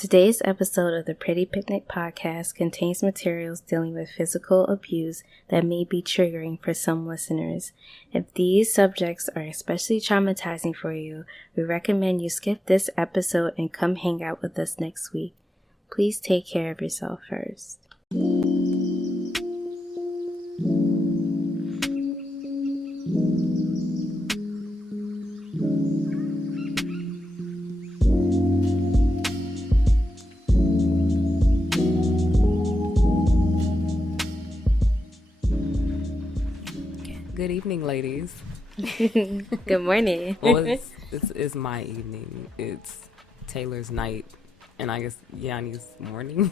Today's episode of the Pretty Picnic podcast contains materials dealing with physical abuse that may be triggering for some listeners. If these subjects are especially traumatizing for you, we recommend you skip this episode and come hang out with us next week. Please take care of yourself first. Good evening, ladies. Good morning. Well, it's my evening. It's Taylor's night, and I guess Yanni's morning.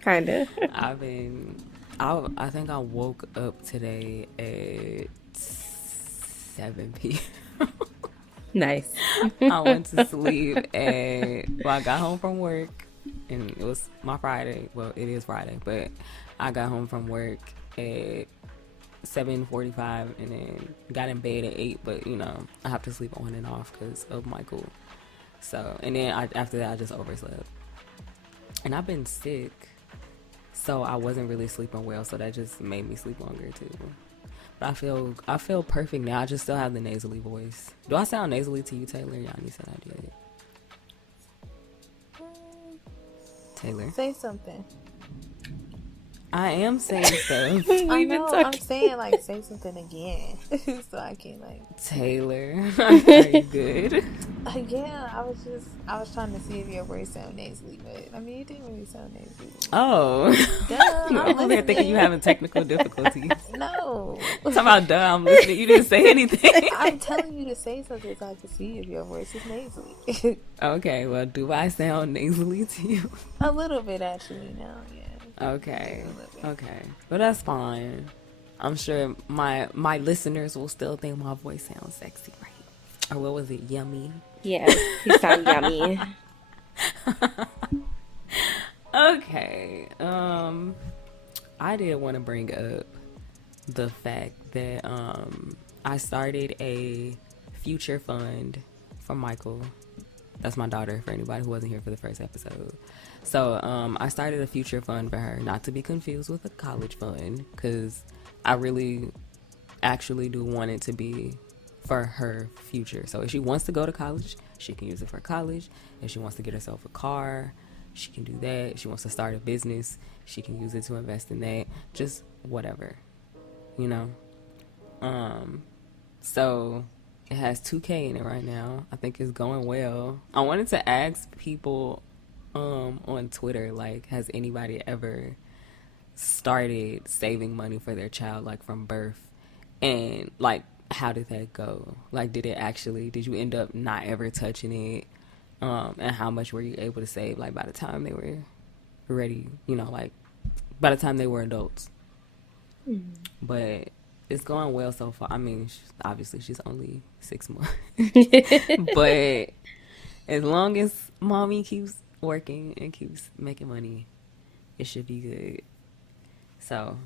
Kinda. I think I woke up today at 7 p.m. Nice. I went to sleep I got home from work, and it was my Friday. Well, it is Friday, but I got home from work at 7:45 and then got in bed at 8, but I have to sleep on and off because of Michael. So, and then after that I just overslept, and I've been sick, so I wasn't really sleeping well, so that just made me sleep longer too. But I feel perfect now. I just still have the nasally voice. Do I sound nasally to you, Taylor? Yanni said I did. Taylor, say something. I am saying stuff. I know. I'm saying say something again, so I can Taylor, are you good? Yeah, I was trying to see if your voice sound nasally, but it didn't really sound nasally. Oh, I'm over here thinking you having technical difficulties. No, talking about duh. I'm listening. You didn't say anything. I'm telling you to say something so I can see if your voice is nasally. Okay, well, do I sound nasally to you? A little bit, actually. Now, yeah. Okay. But that's fine. I'm sure my listeners will still think my voice sounds sexy, right? Or what was it? Yummy? Yeah, you sound yummy. Okay. I did want to bring up the fact that I started a future fund for Michael. That's my daughter, for anybody who wasn't here for the first episode. So I started a future fund for her, not to be confused with a college fund, because I really actually do want it to be for her future. So if she wants to go to college, she can use it for college. If she wants to get herself a car, she can do that. If she wants to start a business, she can use it to invest in that. Just whatever, So it has $2,000 in it right now. I think it's going well. I wanted to ask people on Twitter, has anybody ever started saving money for their child, from birth? And, how did that go? Did you end up not ever touching it? And how much were you able to save, by the time they were ready, by the time they were adults? Mm-hmm. But it's going well so far. Obviously she's only 6 months. But as long as mommy keeps working and keeps making money, it should be good. So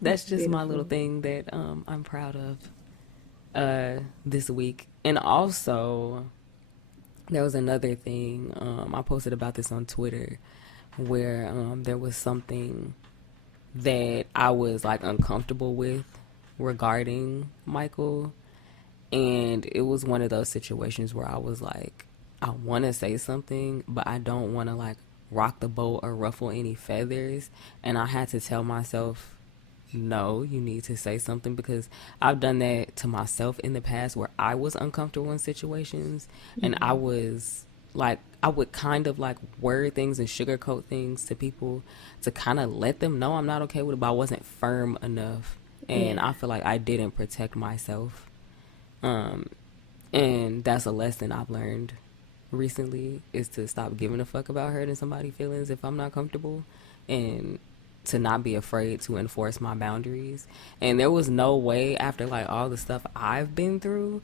that's just my little thing that I'm proud of this week. And also there was another thing, I posted about this on Twitter, where there was something that I was uncomfortable with regarding Michael, and it was one of those situations where I was I want to say something, but I don't want to rock the boat or ruffle any feathers. And I had to tell myself, no, you need to say something, because I've done that to myself in the past where I was uncomfortable in situations. Mm-hmm. And I was I would kind of word things and sugarcoat things to people to kind of let them know I'm not okay with it, but I wasn't firm enough. And I feel like I didn't protect myself. And that's a lesson I've learned recently, is to stop giving a fuck about hurting somebody's feelings if I'm not comfortable, and to not be afraid to enforce my boundaries. And there was no way, after all the stuff I've been through,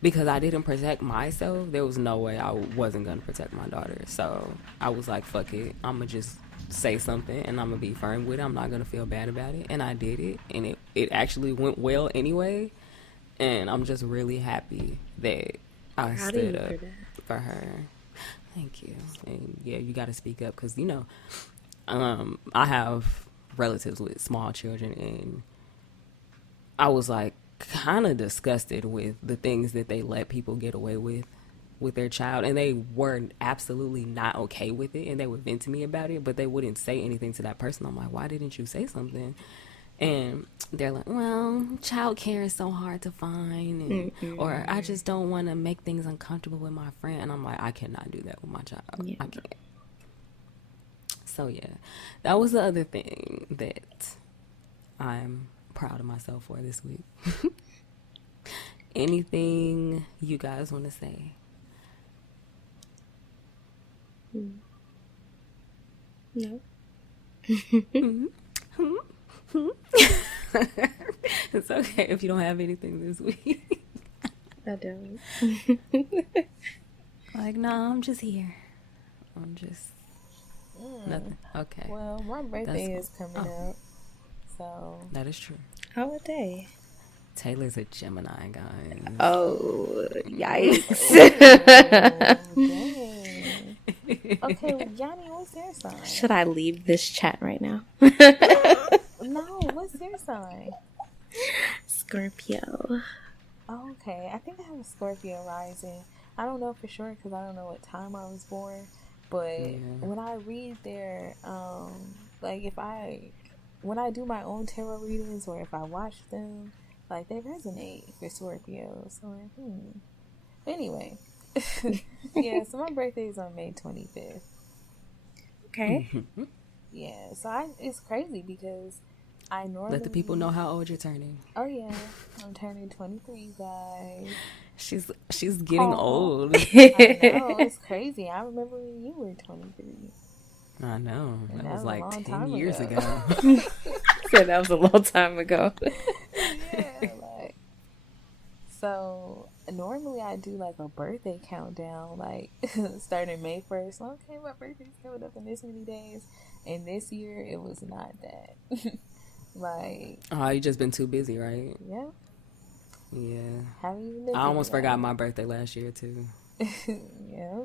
because I didn't protect myself, there was no way I wasn't gonna protect my daughter. So I was fuck it, I'm gonna just say something and I'm gonna be firm with it. I'm not gonna feel bad about it. And I did it, and it actually went well anyway. And I'm just really happy that I stood up for her. Thank you. And yeah, you got to speak up because, you know, I have relatives with small children, and I was like kind of disgusted with the things that they let people get away with their child, and they were absolutely not okay with it, and they would vent to me about it, but they wouldn't say anything to that person. I'm like, why didn't you say something? And they're like, well, child care is so hard to find, and, or I just don't want to make things uncomfortable with my friend. And I'm like, I cannot do that with my child. Yeah. I can't. So yeah, that was the other thing that I'm proud of myself for this week. Anything you guys want to say? No. It's okay if you don't have anything this week. I don't. Like, no, I'm just here. I'm just nothing. Okay. Well, my birthday is coming up, so That is true. How would they? Taylor's a Gemini, guys. Oh, yikes. dang. Okay, well, Yanni, what's your sign? Should I leave this chat right now? No, what's your sign? Scorpio. Oh, okay, I think I have a Scorpio rising. I don't know for sure because I don't know what time I was born. But when I read their, like when I do my own tarot readings or if I watch them, like they resonate for Scorpio. So like, Anyway, yeah. So my birthday is on May 25th. Okay. Yeah. So it's crazy because I normally Let the people know how old you're turning. Oh yeah, I'm turning 23, guys. She's getting old. I know, it's crazy. I remember when you were 23. I know. And that was like 10 time years ago. So that was a long time ago. Yeah, like, so normally I do like a birthday countdown, like starting May 1st. Okay, my birthday's coming up in this many days. And this year it was not that. Like, oh, you just been too busy, right? Yeah. Yeah. Haven't even been I almost forgot my birthday last year too. Yeah.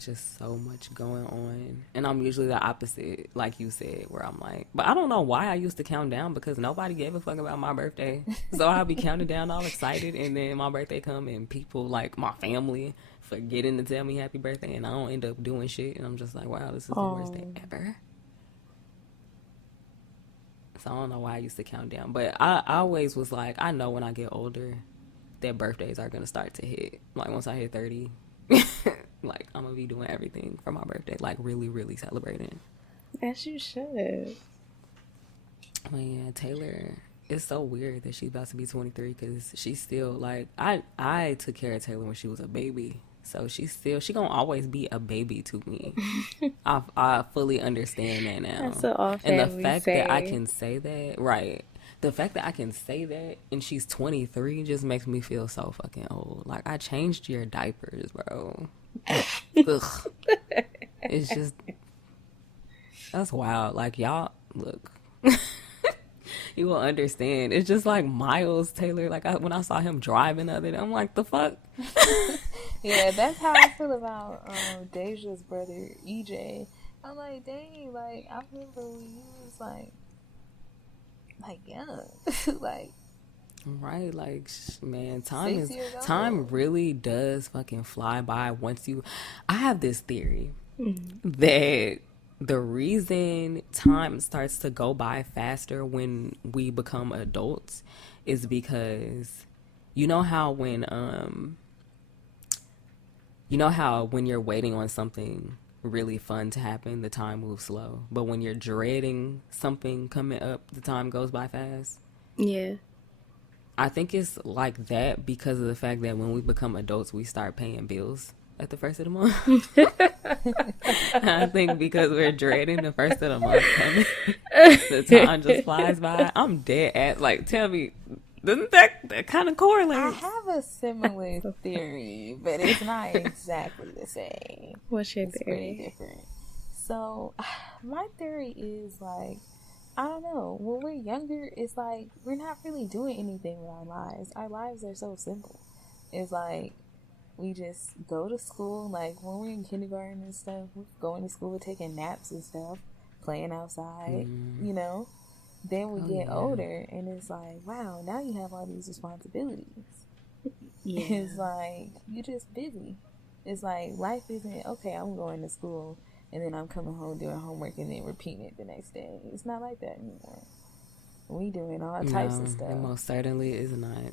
Just so much going on, and I'm usually the opposite, like you said, where I'm like, but I don't know why I used to count down because nobody gave a fuck about my birthday. So I'll be counting down all excited, and then my birthday come and people like my family forgetting to tell me happy birthday, and I don't end up doing shit, and I'm just like, wow, this is the worst day ever. So I don't know why I used to count down, but I always was like, I know when I get older that birthdays are gonna start to hit. Like once I hit 30, like I'm gonna be doing everything for my birthday, like really, really celebrating. As you should. Oh yeah, Taylor. It's so weird that she's about to be 23 because she's still like I took care of Taylor when she was a baby, so she gonna always be a baby to me. I fully understand that now. That's what all and the families fact say. that I can say that, right? The fact that I can say that and she's 23 just makes me feel so fucking old. Like I changed your diapers, bro. Ugh. It's just that's wild. Like y'all look. You will understand. It's just like Miles Taylor. Like when I saw him driving the other day, I'm like, the fuck? Yeah, that's how I feel about Deja's brother EJ. I'm like, dang, like I remember when you was like young, like right, like man, 6 years old. time really does fucking fly by once you. I have this theory that the reason time starts to go by faster when we become adults is because you know how when you're waiting on something really fun to happen, the time moves slow, but when you're dreading something coming up, the time goes by fast. Yeah. I think it's like that because of the fact that when we become adults, we start paying bills at the first of the month. I think because we're dreading the first of the month coming, the time just flies by. I'm dead at, like, tell me, doesn't that kind of correlate? I have a similar theory, but it's not exactly the same. What's your It's theory? pretty different. So, my theory is like, I don't know. When we're younger, it's like we're not really doing anything with our lives. Our lives are so simple. It's like We just go to school. Like when we're in kindergarten and stuff, we're going to school, taking naps and stuff, playing outside, you know. Then we get older and it's like, wow, now you have all these responsibilities. Yeah. It's like, you're just busy. It's like, life isn't, okay, I'm going to school and then I'm coming home doing homework and then repeating it the next day. It's not like that anymore. We doing all types of stuff. It most certainly is not.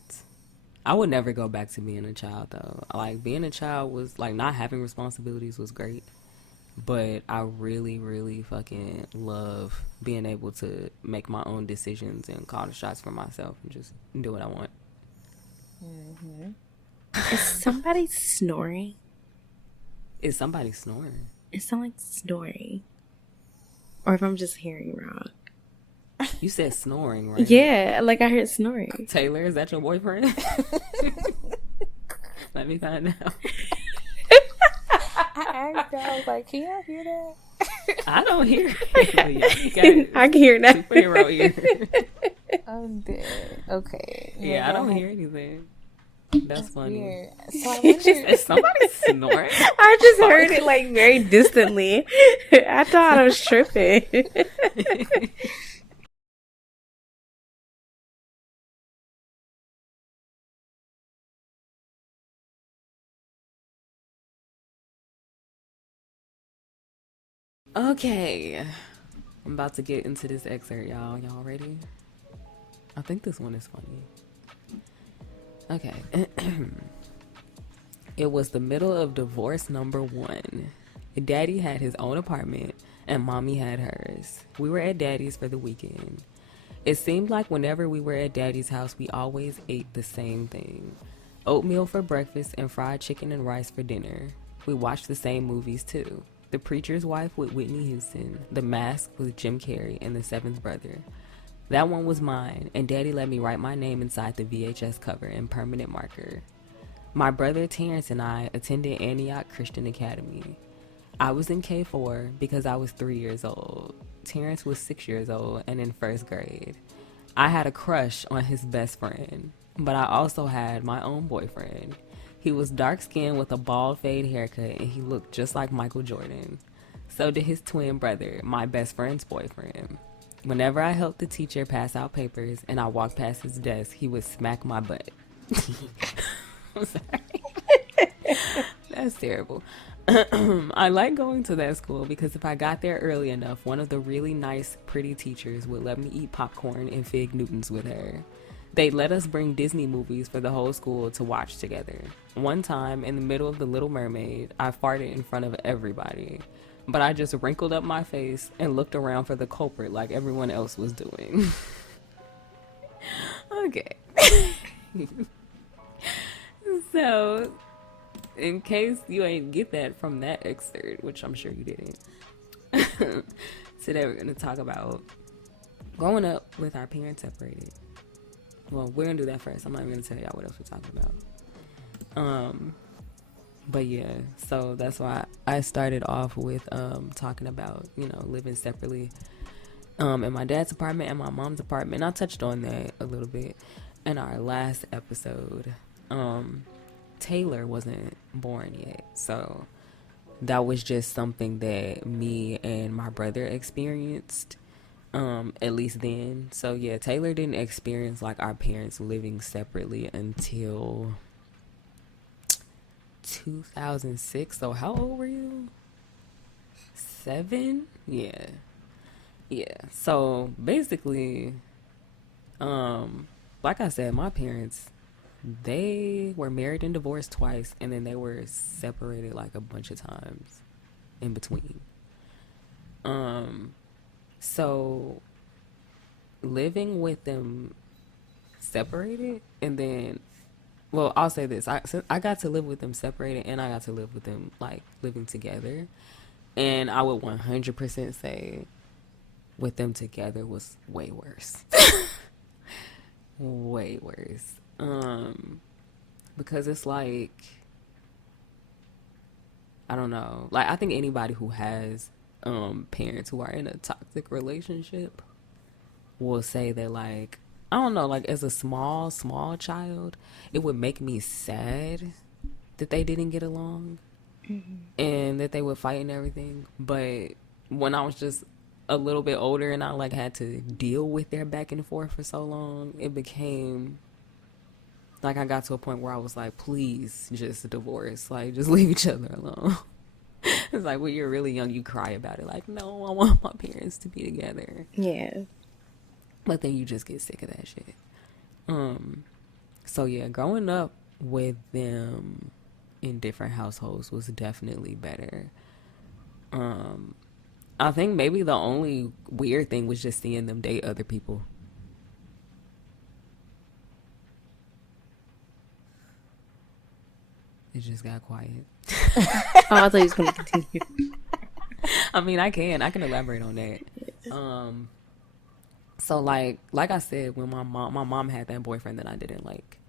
I would never go back to being a child, though. Like, being a child was, like, not having responsibilities was great. But I really, really fucking love being able to make my own decisions and call the shots for myself and just do what I want. Is somebody snoring? Is somebody snoring? It sounds like snoring. Or if I'm just hearing wrong. You said snoring, right? Yeah, like I heard snoring. Taylor, is that your boyfriend? Let me find out. I asked her, I was like, can y'all hear that? I don't hear it. I can hear that. Superhero ear. I'm dead. Okay. Yeah, I don't hear anything. That's funny. Weird. So I wonder, is somebody snoring? I just heard it like very distantly. I thought I was tripping. Okay. I'm about to get into this excerpt, y'all. Y'all ready? I think this one is funny. Okay. It was the middle of divorce number 1. Daddy had his own apartment and mommy had hers. We were at daddy's for the weekend. It seemed like whenever we were at daddy's house, we always ate the same thing. Oatmeal for breakfast and fried chicken and rice for dinner. We watched the same movies too. The Preacher's Wife with Whitney Houston, The Mask with Jim Carrey, and The Seventh Brother. That one was mine, and Daddy let me write my name inside the VHS cover in permanent marker. My brother Terrence and I attended Antioch Christian Academy. I was in K4 because I was 3 years old. Terrence was 6 years old and in first grade. I had a crush on his best friend, but I also had my own boyfriend. He was dark-skinned with a bald fade haircut, and he looked just like Michael Jordan. So did his twin brother, my best friend's boyfriend. Whenever I helped the teacher pass out papers and I walked past his desk, he would smack my butt. I'm sorry. That's terrible. I like going to that school because if I got there early enough, one of the really nice, pretty teachers would let me eat popcorn and Fig Newtons with her. They'd let us bring Disney movies for the whole school to watch together. One time, in the middle of The Little Mermaid, I farted in front of everybody. But I just wrinkled up my face and looked around for the culprit like everyone else was doing. Okay. So, in case you ain't get that from that excerpt, which I'm sure you didn't, today we're going to talk about growing up with our parents separated. Well, we're going to do that first. I'm not even going to tell y'all what else we're talking about. But yeah, so that's why I started off with talking about, living separately in my dad's apartment and my mom's apartment. I touched on that a little bit in our last episode. Taylor wasn't born yet, so that was just something that me and my brother experienced, at least then. So yeah, Taylor didn't experience like our parents living separately until 2006. So how old were you? 7? Yeah. So basically, like I said, my parents, they were married and divorced twice, and then they were separated like a bunch of times in between. So living with them separated, and then, well, I'll say this. I got to live with them separated, and I got to live with them, like, living together. And I would 100% say with them together was way worse. Way worse. Because it's like, I don't know. Like, I think anybody who has parents who are in a toxic relationship will say that, like, I don't know, like, as a small child, it would make me sad that they didn't get along and that they would fight and everything. But when I was just a little bit older and I like had to deal with their back and forth for so long, it became like I got to a point where I was like, please just divorce, like just leave each other alone. It's like when you're really young, you cry about it, like, no, I want my parents to be together. Yeah. But then you just get sick of that shit. So yeah, growing up with them in different households was definitely better. I think maybe the only weird thing was just seeing them date other people. It just got quiet. Oh, I thought you was going to continue. I mean, I can elaborate on that. So like I said, when my mom had that boyfriend that I didn't like,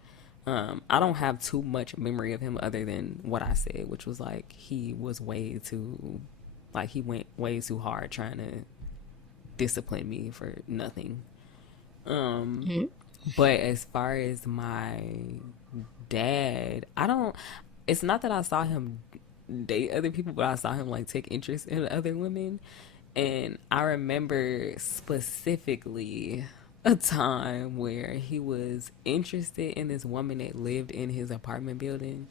I don't have too much memory of him other than what I said, which was like he was way too, like he went way too hard trying to discipline me for nothing. But as far as my dad, it's not that I saw him date other people, but I saw him like take interest in other women. And I remember specifically a time where he was interested in this woman that lived in his apartment building.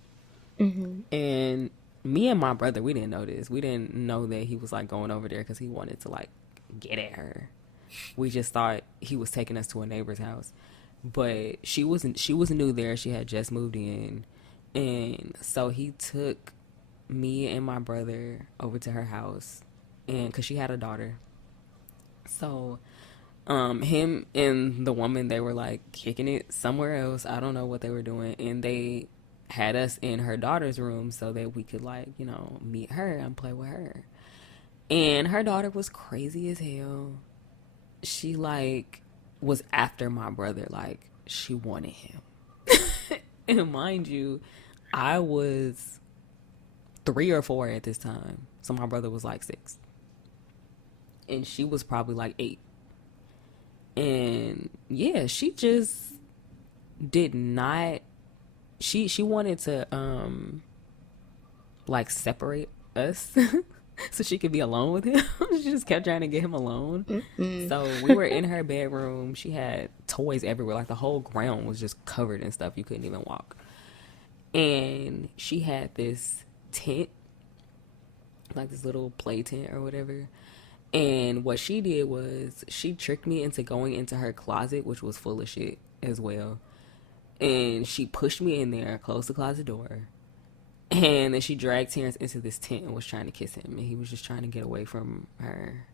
And me and my brother, we didn't know this. We didn't know that he was like going over there because he wanted to like get at her. We just thought he was taking us to a neighbor's house. But she was new there. She had just moved in. And so he took me and my brother over to her house, and because she had a daughter. So him and the woman, they were like kicking it somewhere else. I don't know what they were doing, and they had us in her daughter's room so that we could like, you know, meet her and play with her. And her daughter was crazy as hell. She like was after my brother, like she wanted him. And mind you, I was 3 or 4 at this time, so my brother was like 6, and she was probably like 8. And yeah, she just did not, she wanted to like separate us so she could be alone with him. She just kept trying to get him alone. So we were in her bedroom. She had toys everywhere, like the whole ground was just covered in stuff. You couldn't even walk. And she had this tent, like this little play tent or whatever. And what she did was she tricked me into going into her closet, which was full of shit as well. And she pushed me in there, closed the closet door. And then she dragged Terrence into this tent and was trying to kiss him. And he was just trying to get away from her.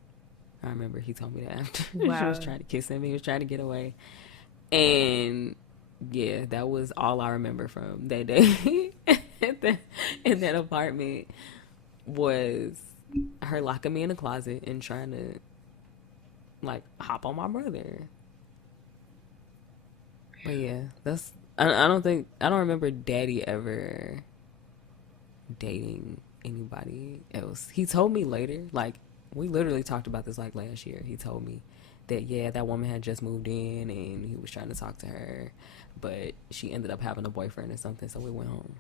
I remember he told me that after. Wow. She was trying to kiss him. He was trying to get away. And yeah, that was all I remember from that day in that apartment, was her locking me in the closet and trying to like hop on my brother. But yeah, that's I don't remember Daddy ever dating anybody else. He told me later, like we literally talked about this like last year. He told me that yeah, that woman had just moved in and he was trying to talk to her, but she ended up having a boyfriend or something, so we went home.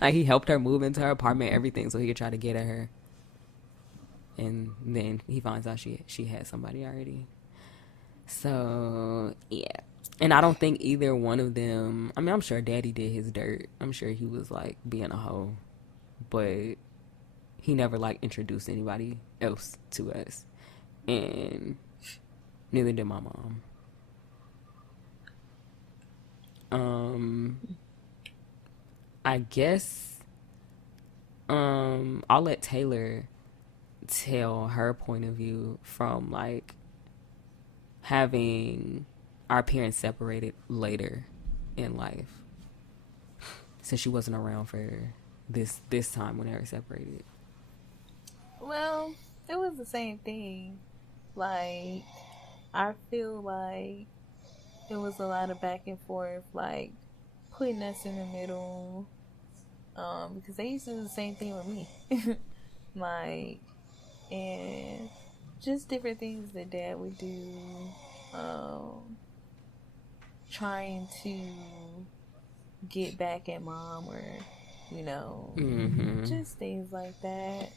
Like he helped her move into her apartment, everything, so he could try to get at her. And then he finds out she had somebody already. So yeah. And I don't think either one of them, I mean, I'm sure Daddy did his dirt. I'm sure he was like being a hoe, but he never like introduced anybody else to us. And neither did my mom. I guess I'll let Taylor tell her point of view from like having our parents separated later in life, since she wasn't around for this time when they were separated. Well, it was the same thing. Like, I feel like it was a lot of back and forth, like putting us in the middle, because they used to do the same thing with me. Like, and just different things that Dad would do, trying to get back at mom, or just things like that.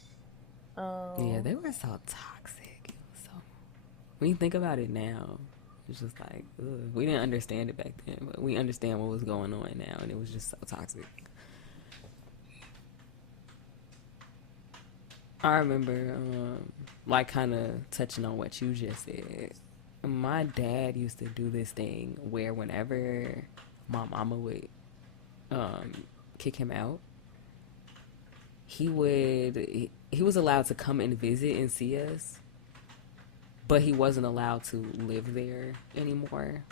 Yeah, they were so toxic. So when you think about it now, it's just like, ugh. We didn't understand it back then, but we understand what was going on now, and it was just so toxic. I remember, like, kind of touching on what you just said. My dad used to do this thing where whenever my mama would kick him out, he was allowed to come and visit and see us, but he wasn't allowed to live there anymore.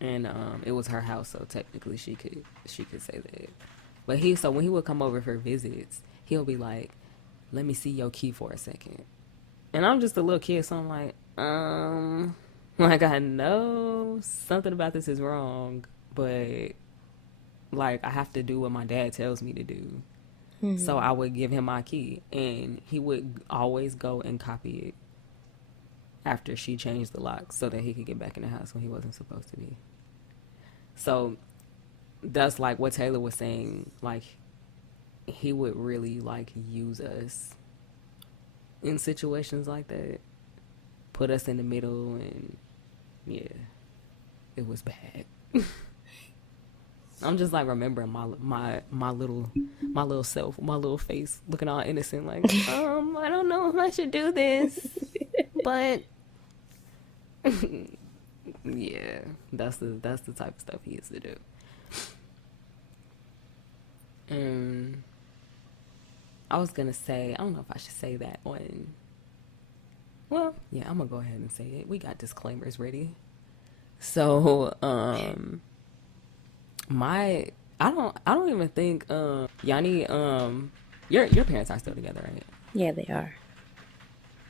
And it was her house, so technically she could say that. But so when he would come over for visits, he'll be like, "Let me see your key for a second." And I'm just a little kid, so I'm like, like, I know something about this is wrong, but like, I have to do what my dad tells me to do. Mm-hmm. So I would give him my key, and he would always go and copy it after she changed the lock so that he could get back in the house when he wasn't supposed to be. So that's like what Taylor was saying, like, he would really like use us in situations like that, put us in the middle, and yeah, it was bad. I'm just like remembering my little self, my little face looking all innocent, like, I don't know if I should do this, but yeah, that's the type of stuff he used to do. I was gonna say, I don't know if I should say that on. Well, yeah, I'm gonna go ahead and say it. We got disclaimers ready. So, I don't even think, Yanni, your parents are still together, right? Yeah, they are.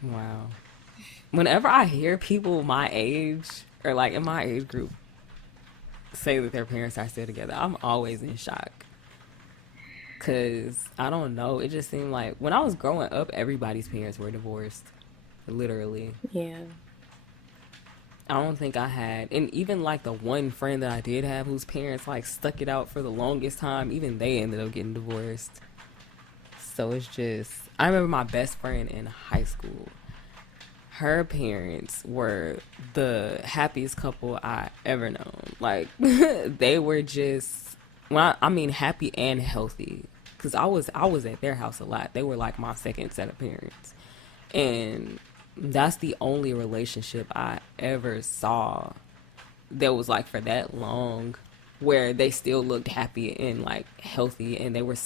Wow. Whenever I hear people my age, or like in my age group, say that their parents are still together, I'm always in shock. Cause I don't know, it just seemed like when I was growing up, everybody's parents were divorced. Literally. Yeah. I don't think I had, and even like the one friend that I did have whose parents like stuck it out for the longest time, even they ended up getting divorced. So it's just, I remember my best friend in high school, her parents were the happiest couple I ever known. Like, they were just, I mean happy and healthy, because I was at their house a lot. They were like my second set of parents, and that's the only relationship I ever saw that was like for that long where they still looked happy and like healthy, and they were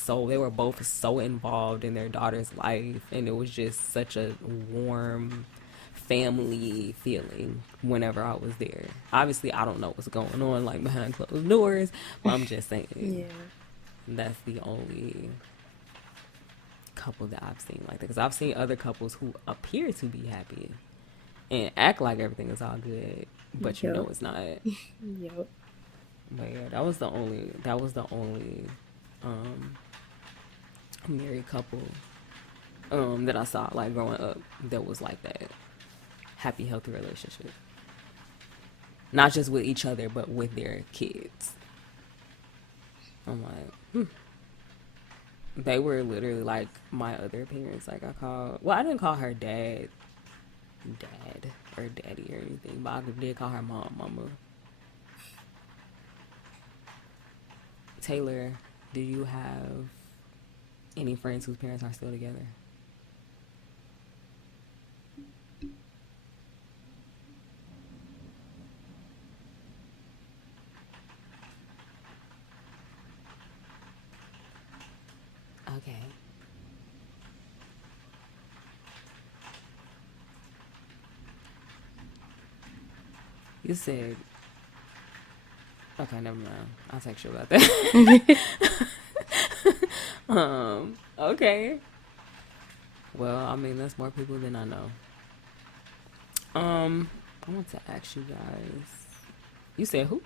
both so involved in their daughter's life, and it was just such a warm family feeling whenever I was there. Obviously I don't know what's going on like behind closed doors, but I'm just saying, yeah, that's the only couple that I've seen like that, because I've seen other couples who appear to be happy and act like everything is all good, but you know it's not. Yep. But yeah, that was the only married couple that I saw like growing up that was like that. Happy, healthy relationship. Not just with each other, but with their kids. I'm like, They were literally like my other parents. Like I didn't call her dad or daddy or anything, but I did call her mama. Taylor, do you have any friends whose parents are still together? Okay. You said, okay, never mind. I'll text you about that. Okay. Well, I mean, that's more people than I know. I want to ask you guys. You said who?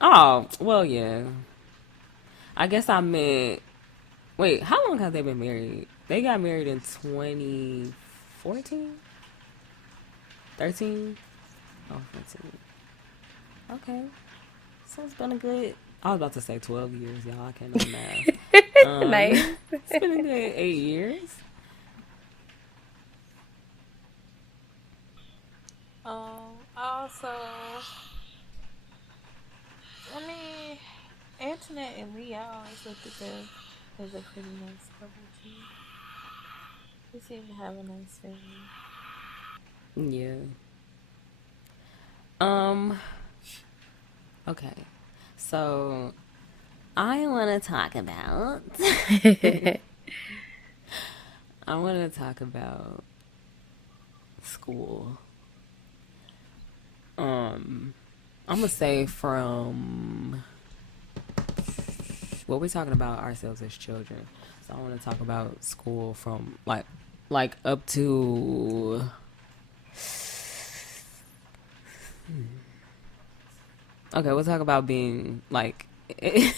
Oh, well, yeah. I guess I meant, wait, how long have they been married? They got married in 2014? 13? Oh, 14. Okay. So it's been a good, I was about to say 12 years, y'all. I can't do math. Nice. It's been a good 8 years. Also, I mean, Antoinette and Lee, I always looked at them as a pretty nice couple too. They seem to have a nice family. Yeah. Okay. So I want to talk about school. I'm gonna say from what we're talking about ourselves as children. So I want to talk about school from like up to okay, we'll talk about being like I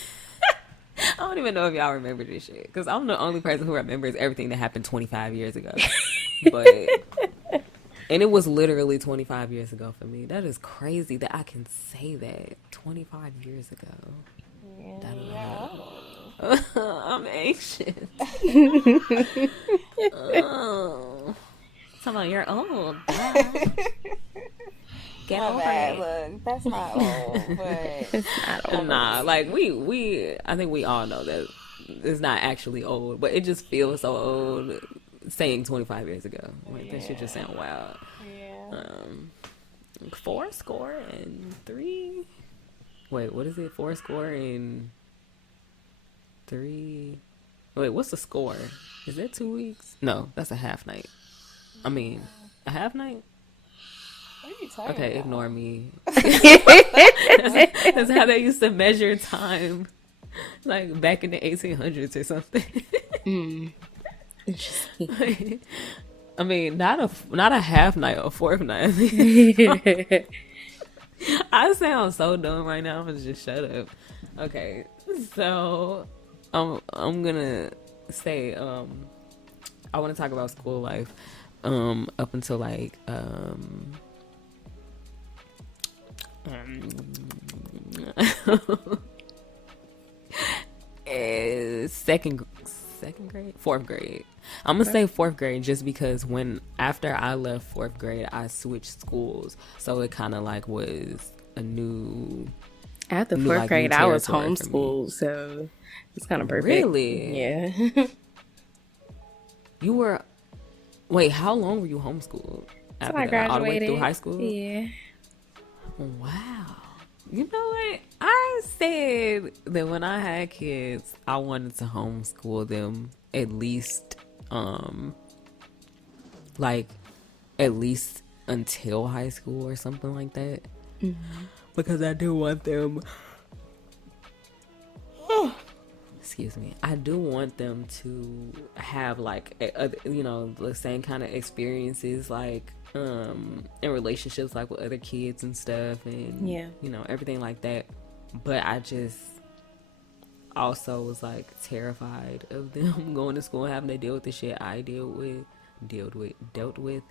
don't even know if y'all remember this shit because I'm the only person who remembers everything that happened 25 years ago. But and it was literally 25 years ago for me. That is crazy that I can say that 25 years ago. Yeah. I'm anxious. Oh. Talking about you're old. Get over it. Look, that's not old, but It's not old. Nah, like we I think we all know that it's not actually old, but it just feels so old saying 25 years ago. Like that shit just sound wild. yeah. 4-3. Wait, what is it? 4-3. Wait, what's the score? Is that 2 weeks? No, that's a half night. I mean, a half night? What are you talking Okay, about? ignore me. That's how they used to measure time, like back in the 1800s or something. Interesting. I mean, not a half night or fourth night. I sound so dumb right now. I'm gonna just shut up. Okay, so I'm gonna say I want to talk about school life up until like second grade, fourth grade. I'm gonna say fourth grade just because after I left fourth grade, I switched schools, so it kind of like was a new. After new, fourth like, grade, new I was territory for me. homeschooled, so it's kind of perfect. Really? Yeah. You were. Wait, how long were you homeschooled? So After I that? All the way graduated. through high school? Yeah. Wow. You know what? I said that when I had kids, I wanted to homeschool them at least, like, at least until high school or something like that. Mm-hmm. Because I do want them. Excuse me. I do want them to have like, the same kind of experiences, like, in relationships, like with other kids and stuff, and everything like that. But I just also was like terrified of them going to school and having to deal with the shit I dealt with,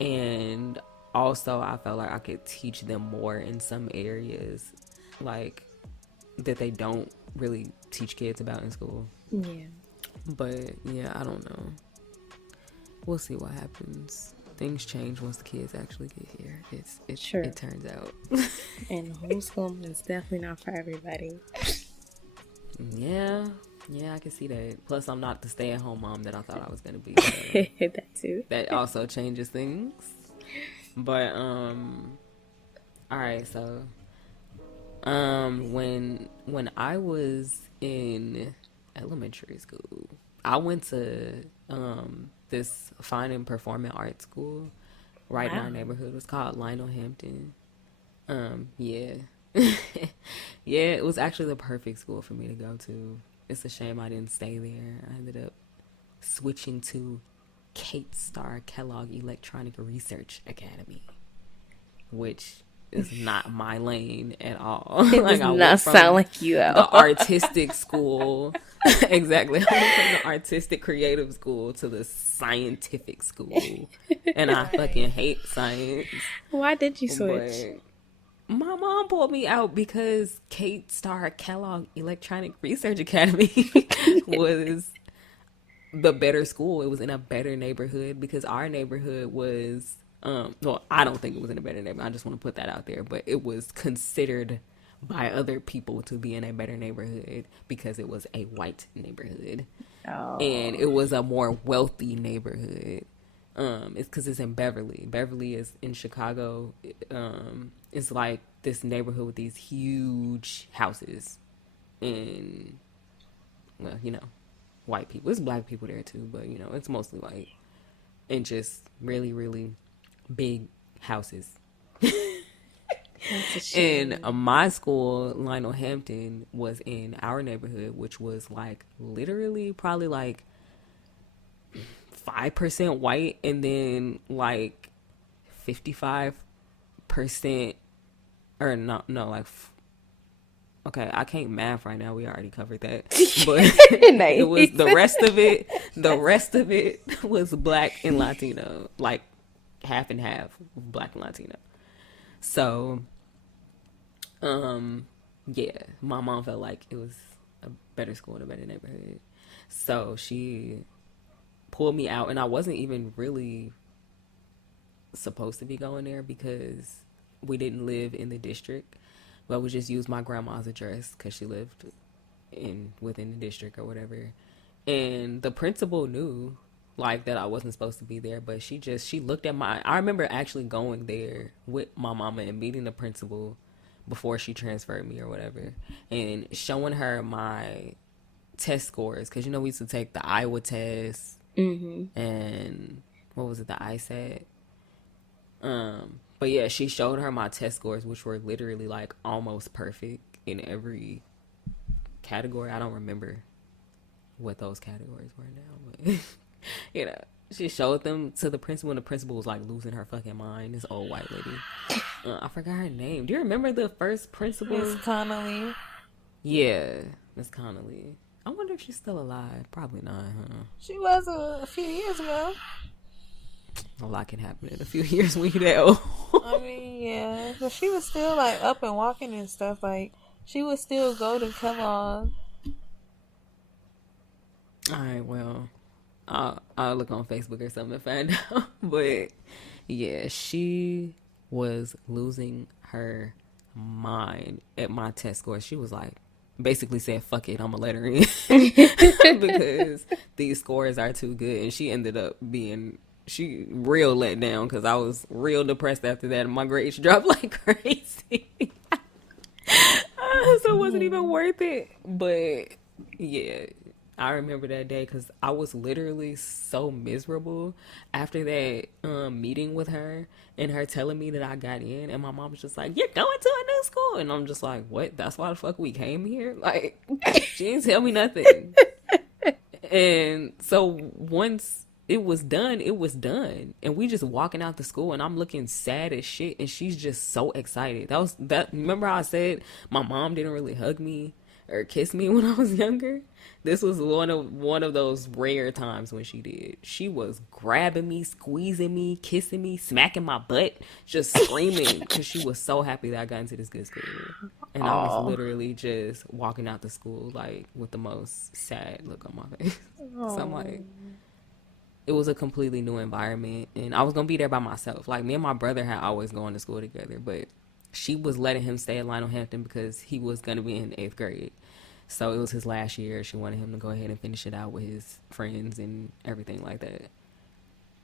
and also I felt like I could teach them more in some areas, like that they don't really teach kids about in school. Yeah. But yeah, I don't know. We'll see what happens. Things change once the kids actually get here. It turns out. And homeschooling is definitely not for everybody. Yeah, I can see that. Plus, I'm not the stay-at-home mom that I thought I was gonna be. That too. That also changes things. But all right. So, when I was in elementary school, I went to this fine and performing arts school right in our neighborhood. It was called Lionel Hampton. Yeah. Yeah, it was actually the perfect school for me to go to. It's a shame I didn't stay there. I ended up switching to Kate Starr Kellogg Electronic Research Academy, which is not my lane at all. It like, does not sound like you at all. The artistic school. Exactly. I went from the artistic creative school to the scientific school. And I fucking hate science. Why did you switch? My mom pulled me out because Kate Starr Kellogg Electronic Research Academy was the better school. It was in a better neighborhood because our neighborhood was, well, I don't think it was in a better neighborhood. I just want to put that out there. But it was considered by other people to be in a better neighborhood because it was a white neighborhood. Oh. And it was a more wealthy neighborhood. It's because it's in Beverly. Beverly is in Chicago. It's like this neighborhood with these huge houses, and well, you know, white people. It's black people there too, but you know, it's mostly white, and just really, really big houses. And my school, Lionel Hampton, was in our neighborhood, which was like literally probably like 5% white, and then like 55%, or no, like, okay, I can't math right now. We already covered that, but it was the rest of it. The rest of it was black and Latino, like half and half, black and Latino. So, yeah, my mom felt like it was a better school in a better neighborhood, so she pulled me out, and I wasn't even really supposed to be going there because we didn't live in the district, but we just used my grandma's address because she lived within the district or whatever. And the principal knew like that I wasn't supposed to be there, but she looked at I remember actually going there with my mama and meeting the principal before she transferred me or whatever, and showing her my test scores, because you know we used to take the Iowa test, and what was it, the ISAT. But yeah, she showed her my test scores, which were literally like almost perfect in every category. I don't remember what those categories were now, but you know, she showed them to the principal, and the principal was like losing her fucking mind. This old white lady. I forgot her name. Do you remember the first principal? Miss Connolly. Yeah, Miss Connolly. I wonder if she's still alive. Probably not, huh? She was a few years ago. A lot can happen in a few years when you're that old. I mean, yeah. But she was still, like, up and walking and stuff. Like, she would still go to Kellogg. Alright, well, I'll look on Facebook or something to find out. But, yeah, she was losing her mind at my test score. She was like, basically said, fuck it, I'm gonna let her in. Because these scores are too good. And she ended up being... She real let down because I was real depressed after that, and my grades dropped like crazy. So it wasn't even worth it. But yeah, I remember that day because I was literally so miserable after that meeting with her, and her telling me that I got in, and my mom was just like, "You're going to a new school," and I'm just like, "What? That's why the fuck we came here?" Like, she didn't tell me nothing. And so once it was done, and we just walking out the school, and I'm looking sad as shit, and she's just so excited. Remember how I said my mom didn't really hug me or kiss me when I was younger? This was one of those rare times when she did. She was grabbing me, squeezing me, kissing me, smacking my butt, just screaming because she was so happy that I got into this good school. And I was literally just walking out the school like with the most sad look on my face. So I'm like, it was a completely new environment, and I was gonna be there by myself. Like, me and my brother had always gone to school together, but she was letting him stay at Lionel Hampton because he was gonna be in 8th grade. So it was his last year. She wanted him to go ahead and finish it out with his friends and everything like that.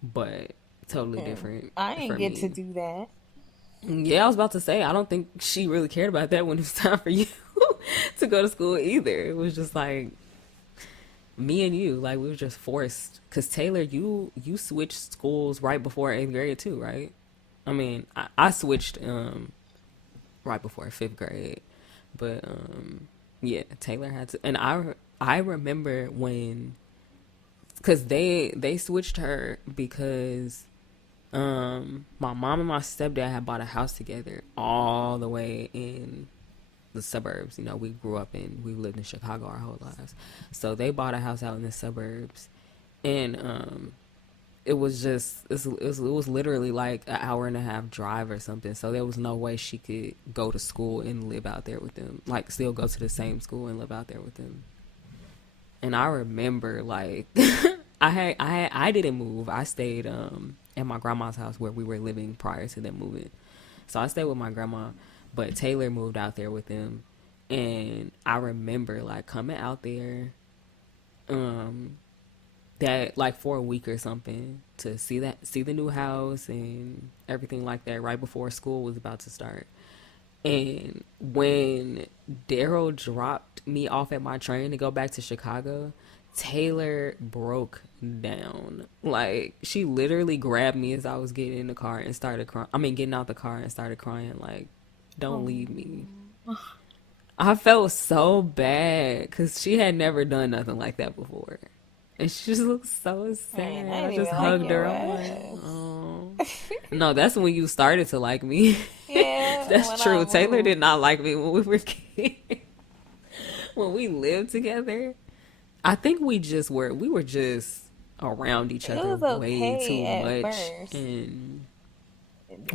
But totally different. I didn't get to do that. Yeah, I was about to say, I don't think she really cared about that when it was time for you to go to school either. It was just like me and you, like, we were just forced. Because Taylor, you switched schools right before 8th grade too, right? I mean, I switched right before 5th grade, but yeah, Taylor had to. And I remember when, because they switched her because my mom and my stepdad had bought a house together all the way in the suburbs. You know, we lived in Chicago our whole lives. So they bought a house out in the suburbs, and it was just it was literally like an hour and a half drive or something. So there was no way she could go to school and live out there with them, like still go to the same school and live out there with them. And I remember like I didn't move. I stayed at my grandma's house where we were living prior to them moving. So I stayed with my grandma, but Taylor moved out there with them. And I remember like coming out there that like for a week or something to see the new house and everything like that right before school was about to start. And when Daryl dropped me off at my train to go back to Chicago, Taylor broke down. Like, she literally grabbed me as I was getting in the car and started crying. I mean, getting out the car and started crying, like, don't leave me. I felt so bad because she had never done nothing like that before. And she just looked so sad. I just hugged her. I'm like, oh. No, that's when you started to like me. Yeah. That's true. Taylor did not like me when we were kids. When we lived together, I think we were just around each other way too much. First. And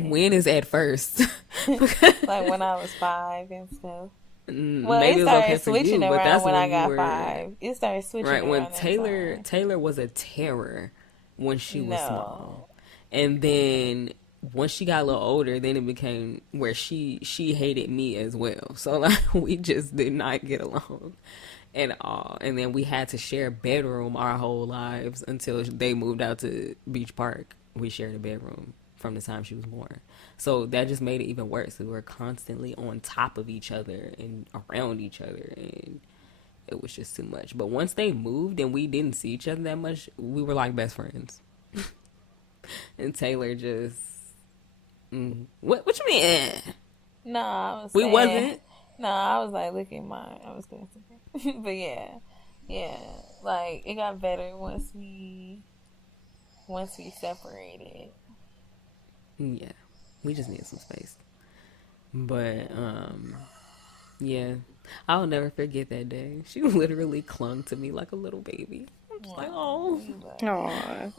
when is at first? Like when I was 5 and stuff. Well, maybe it started okay switching you, around when I got 5. It started switching right when around Taylor was a terror when she was small, and then once she got a little older, then it became where she hated me as well. So like we just did not get along at all, and then we had to share a bedroom our whole lives until they moved out to Beach Park. We shared a bedroom from the time she was born. So that just made it even worse. We were constantly on top of each other and around each other, and it was just too much. But once they moved and we didn't see each other that much, we were like best friends. And Taylor just what you mean? No, I was we saying, wasn't. No, I was like, look at mine. I was going to but yeah, like it got better once we separated. Yeah, we just needed some space. But yeah, I'll never forget that day. She literally clung to me like a little baby. I'm just like, oh,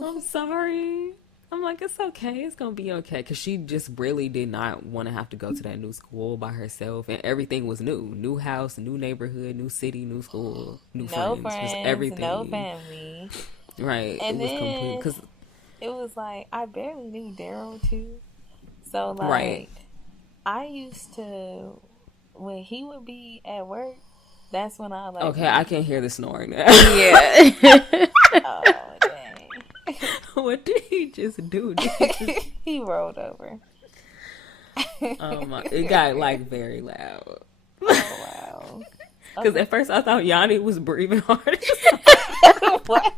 I'm sorry. I'm like, it's okay. It's going to be okay. Because she just really did not want to have to go to that new school by herself. And everything was new. New house, new neighborhood, new city, new school, new friends. Just everything. No family. Right. And it was complete. Cause, it was like, I barely knew Daryl, too. So, like, right. I used to, when he would be at work, that's when I, like... Okay, I can hear the snoring now. Yeah. Oh, dang. What did he just do? He rolled over. Oh my! It got like very loud. Oh wow! Because at first I thought Yanni was breathing hard. What?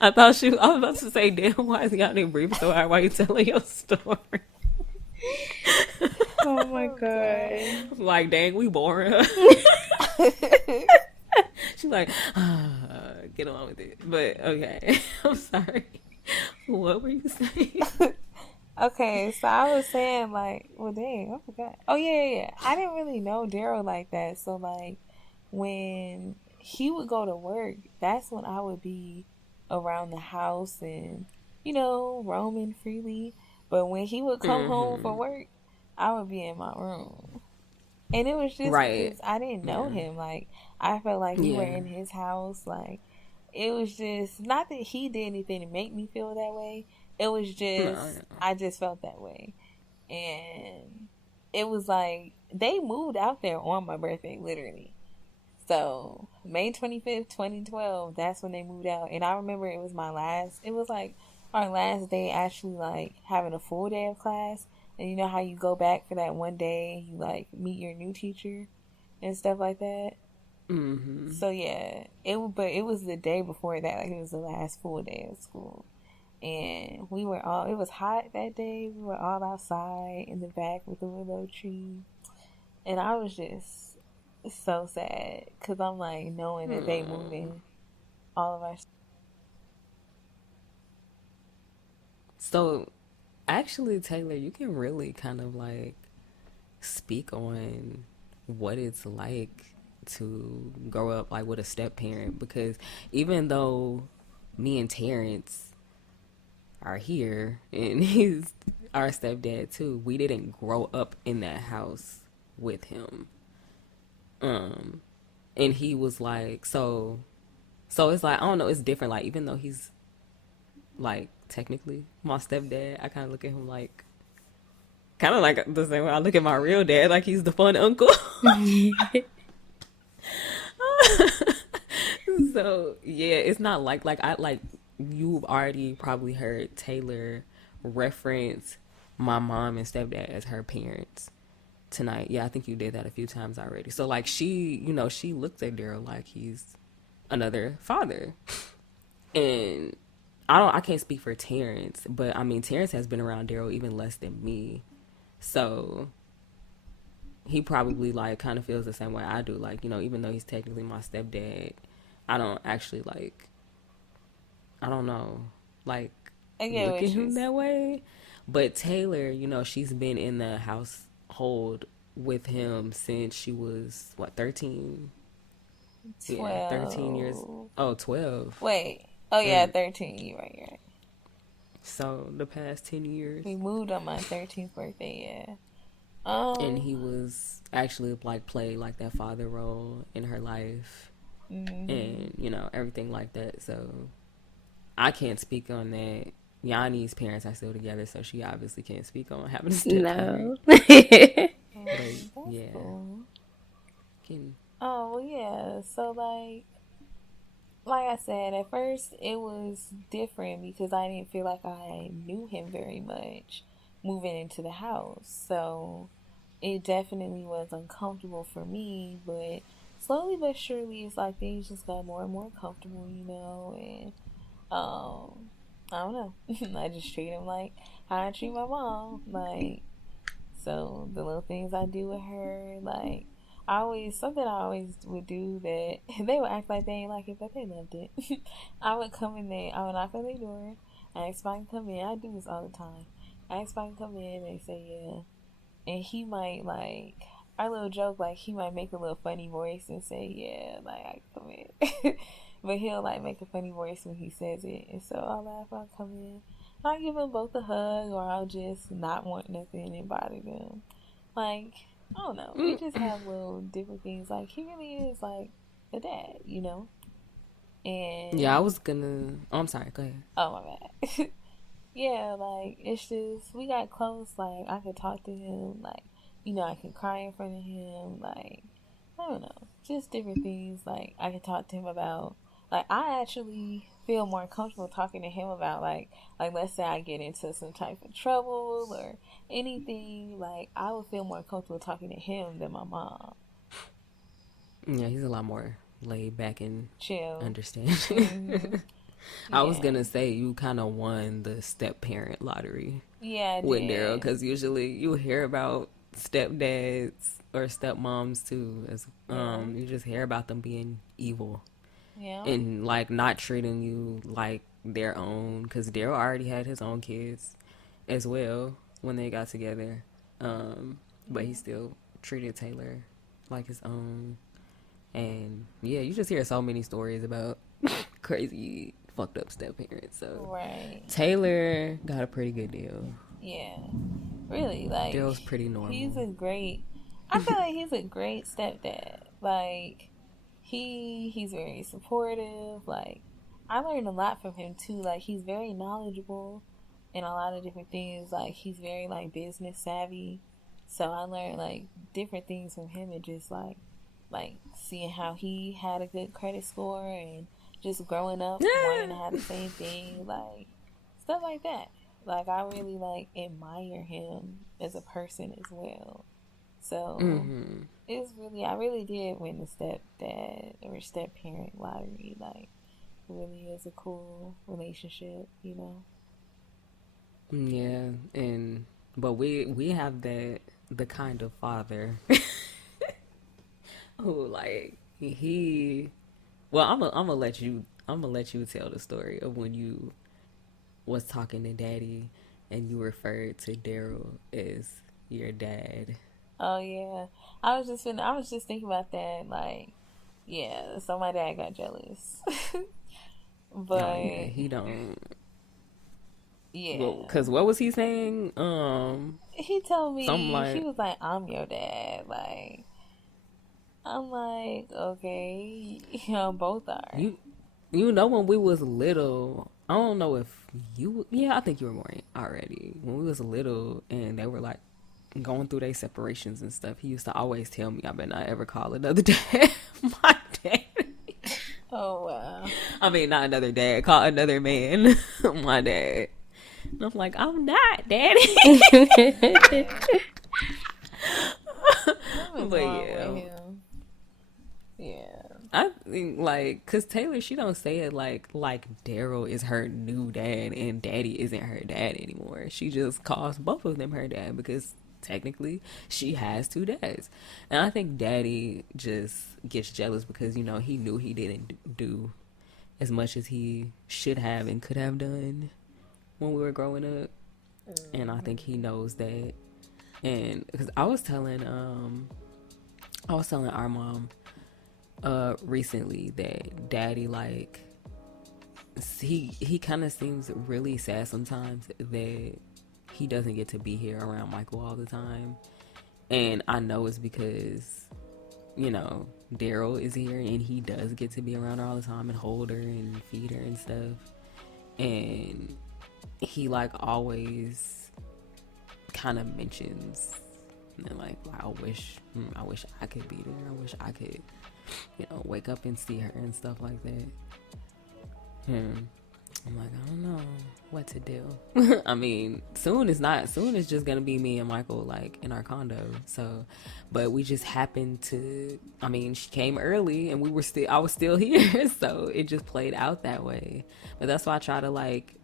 I was about to say, damn, why is Yanni breathing so hard while you telling your story? Oh my god! Like, dang, we boring her. She's like, get on with it. But okay, I'm sorry. What were you saying? Okay, so I was saying, like, well, dang, I forgot. Oh yeah. I didn't really know Daryl like that. So like, when he would go to work, that's when I would be around the house and roaming freely. But when he would come home from work, I would be in my room. And it was just because I didn't know him. Like, I felt like we were in his house. Like, it was just, not that he did anything to make me feel that way. It was just, I just felt that way. And it was like, they moved out there on my birthday, literally. So, May 25th, 2012, that's when they moved out. And I remember it was like our last day actually, like, having a full day of class. And you know how you go back for that one day, you like meet your new teacher and stuff like that. Mm-hmm. So yeah, it was the day before that, like it was the last full day of school, and it was hot that day. We were all outside in the back with the willow tree, and I was just so sad because I'm like knowing that they moving all of our. So. Actually, Taylor, you can really kind of like speak on what it's like to grow up like with a step parent, because even though me and Terrence are here, and he's our stepdad too. We didn't grow up in that house with him. And he was like, so it's like, I don't know, it's different. Like, even though he's like technically my stepdad, I kind of look at him like, kind of like the same way I look at my real dad, like he's the fun uncle. So yeah, it's not like I like, you've already probably heard Taylor reference my mom and stepdad as her parents tonight. Yeah, I think you did that a few times already. So like, she, you know, she looks at Daryl like he's another father. And I can't speak for Terrence, but I mean, Terrence has been around Daryl even less than me. So he probably like kind of feels the same way I do. Like, you know, even though he's technically my stepdad, I don't actually like, I don't know, like look at him that way. But Taylor, you know, she's been in the household with him since she was, what, 13? 12. Yeah, 13 years. Oh, 12. Wait. Oh, yeah, 13. You're right. So, the past 10 years. We moved on my 13th birthday, yeah. And he was actually, like, played, like, that father role in her life. Mm-hmm. And, you know, everything like that. So, I can't speak on that. Yanni's parents are still together, so she obviously can't speak on having a step-parent. No. But, yeah. Cool. Can... Oh, well, yeah. So, like I said, at first it was different because I didn't feel like I knew him very much moving into the house. So it definitely was uncomfortable for me, but slowly but surely it's like things just got more and more comfortable, you know, and I don't know. I just treat him like how I treat my mom. Like, so the little things I do with her, like, something I always would do that they would act like they ain't like it, but they loved it. I would come in there, I would knock on their door, I ask if I can come in. I do this all the time. I ask if I can come in, they say yeah. And he might, like, our little joke, like, he might make a little funny voice and say yeah, like, I come in. But he'll, like, make a funny voice when he says it. And so I'll laugh, I'll come in. I'll give them both a hug, or I'll just not want nothing and bother them. Like, I don't know. We just have little different things. Like, he really is like a dad, you know? And yeah, I was gonna... Oh, I'm sorry. Go ahead. Oh, my bad. Yeah, like, it's just, we got close. Like, I could talk to him. Like, you know, I could cry in front of him. Like, I don't know. Just different things. Like, I could talk to him about... Like, I actually feel more comfortable talking to him about, like, let's say I get into some type of trouble or anything. Like, I would feel more comfortable talking to him than my mom. Yeah, he's a lot more laid back and chill, understanding. Mm-hmm. I was gonna say you kind of won the step parent lottery. Yeah, I with did. Daryl, because usually you hear about stepdads or stepmoms too. As you just hear about them being evil. Yeah. And, like, not treating you like their own. Because Daryl already had his own kids as well when they got together. But he still treated Taylor like his own. And, yeah, you just hear so many stories about crazy, fucked up step-parents. So, right. Taylor got a pretty good deal. Yeah. Really, like... Daryl's pretty normal. I feel like he's a great stepdad. Like... He's very supportive. Like, I learned a lot from him too. Like, he's very knowledgeable in a lot of different things. Like, he's very, like, business savvy. So I learned, like, different things from him, and just like seeing how he had a good credit score and just growing up wanting to have the same thing, like stuff like that. Like, I really, like, admire him as a person as well. So it's really, I really did win the stepdad or step-parent lottery. Like, it really is a cool relationship, you know? Yeah, but we have the kind of father who, like, well, I'm gonna let you tell the story of when you was talking to Daddy and you referred to Daryl as your dad. Oh yeah, I was just thinking about that. Like, yeah, so my dad got jealous, but oh, yeah, he don't. Yeah. Because what was he saying? He told me, like, he was like, I'm your dad. Like, I'm like, okay, both are. You know, when we was little, I don't know if I think you were born already. When we was little and they were like going through their separations and stuff, he used to always tell me I better not ever call another dad my dad. Oh, wow. I mean, not another dad, call another man my dad. And I'm like, I'm not, daddy. But yeah. Yeah. I think, like, cause Taylor, she don't say it like Daryl is her new dad and Daddy isn't her dad anymore. She just calls both of them her dad because technically she has two dads. And I think Daddy just gets jealous because, you know, he knew he didn't do as much as he should have and could have done when we were growing up. And I think he knows that. And because I was telling our mom recently that Daddy, like, he kind of seems really sad sometimes that he doesn't get to be here around Michael all the time. And I know it's because, you know, Daryl is here and he does get to be around her all the time and hold her and feed her and stuff. And he, like, always kind of mentions, and like, I wish I could be there. I wish I could, you know, wake up and see her and stuff like that. I'm like, I don't know what to do. I mean, soon it's just gonna be me and Michael, like, in our condo. So, but we just happened to, I mean, she came early and I was still here. So it just played out that way. But that's why I try to, like,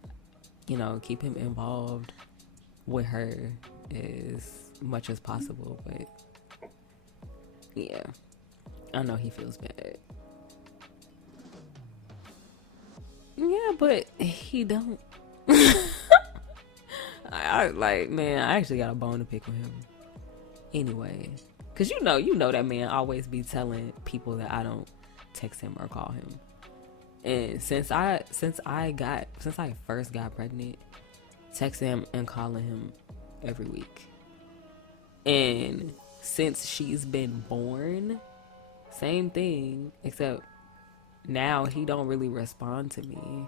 you know, keep him involved with her as much as possible. But yeah, I know he feels bad. Yeah, but he don't. I like, man, I actually got a bone to pick with him anyway, cause you know that man always be telling people that I don't text him or call him. And since I first got pregnant, texting him and calling him every week. And since she's been born, same thing, except now he don't really respond to me.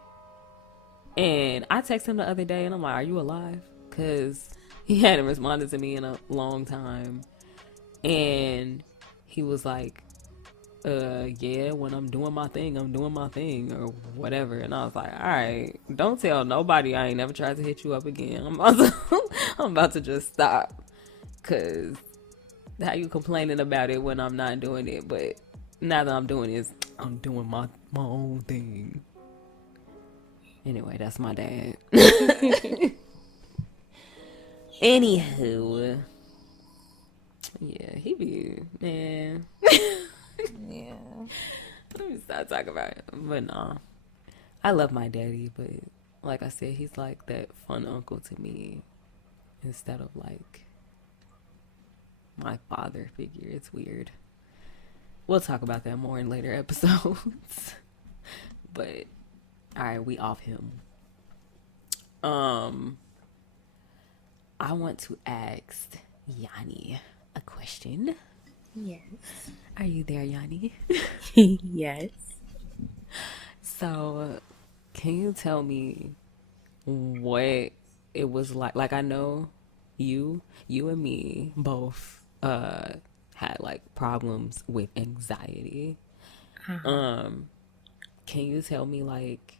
And I texted him the other day and I'm like, are you alive? Because he hadn't responded to me in a long time. And he was like, yeah, when I'm doing my thing or whatever. And I was like, all right, don't tell nobody I ain't never tried to hit you up again. I'm about to just stop, because how you complaining about it when I'm not doing it? But now that I'm doing it, I'm doing my own thing. Anyway, that's my dad. Anywho, yeah, he be, man. Yeah. Let me stop talking about it. But nah, I love my daddy, but like I said, he's like that fun uncle to me instead of like my father figure. It's weird. We'll talk about that more in later episodes. But alright, we off him. I want to ask Yanni a question. Yes. Are you there, Yanni? Yes. So, can you tell me what it was like? Like, I know you and me both had like problems with anxiety. Can you tell me like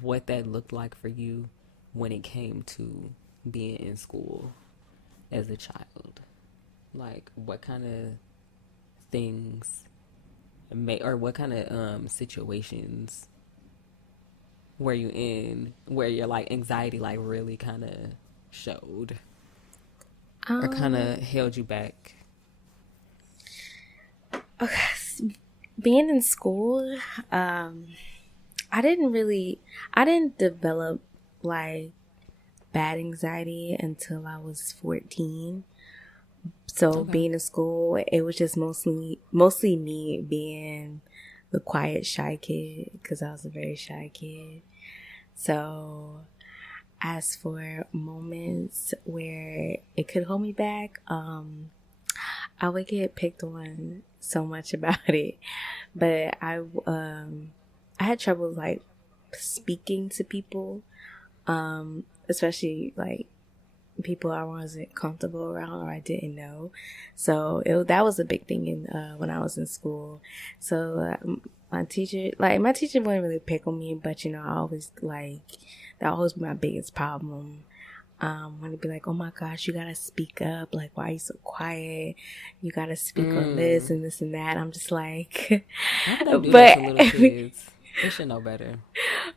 what that looked like for you when it came to being in school as a child? Like, what kind of things or what kind of situations were you in where your like anxiety like really kind of showed or kind of held you back? Okay, being in school, I didn't develop like bad anxiety until I was 14. So being in school, it was just mostly me being the quiet, shy kid, because I was a very shy kid. So as for moments where it could hold me back, I would get picked on so much about it. But I had trouble like speaking to people, especially like people I wasn't comfortable around or I didn't know. So that was a big thing when I was in school. So my teacher wouldn't really pick on me, but I always that always be my biggest problem. When it'd be like, oh my gosh, you gotta speak up. Like, why are you so quiet? You gotta speak on this and this and that. I'm just like, why would I do that to little kids? They should know better.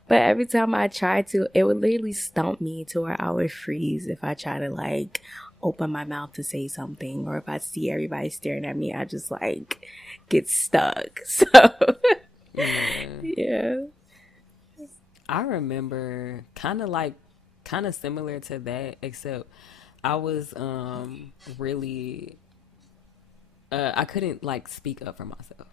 But every time I tried to, it would literally stump me to where I would freeze if I try to like open my mouth to say something, or if I see everybody staring at me, I just like get stuck. So yeah. I remember kind of similar to that, except I was really I couldn't like speak up for myself.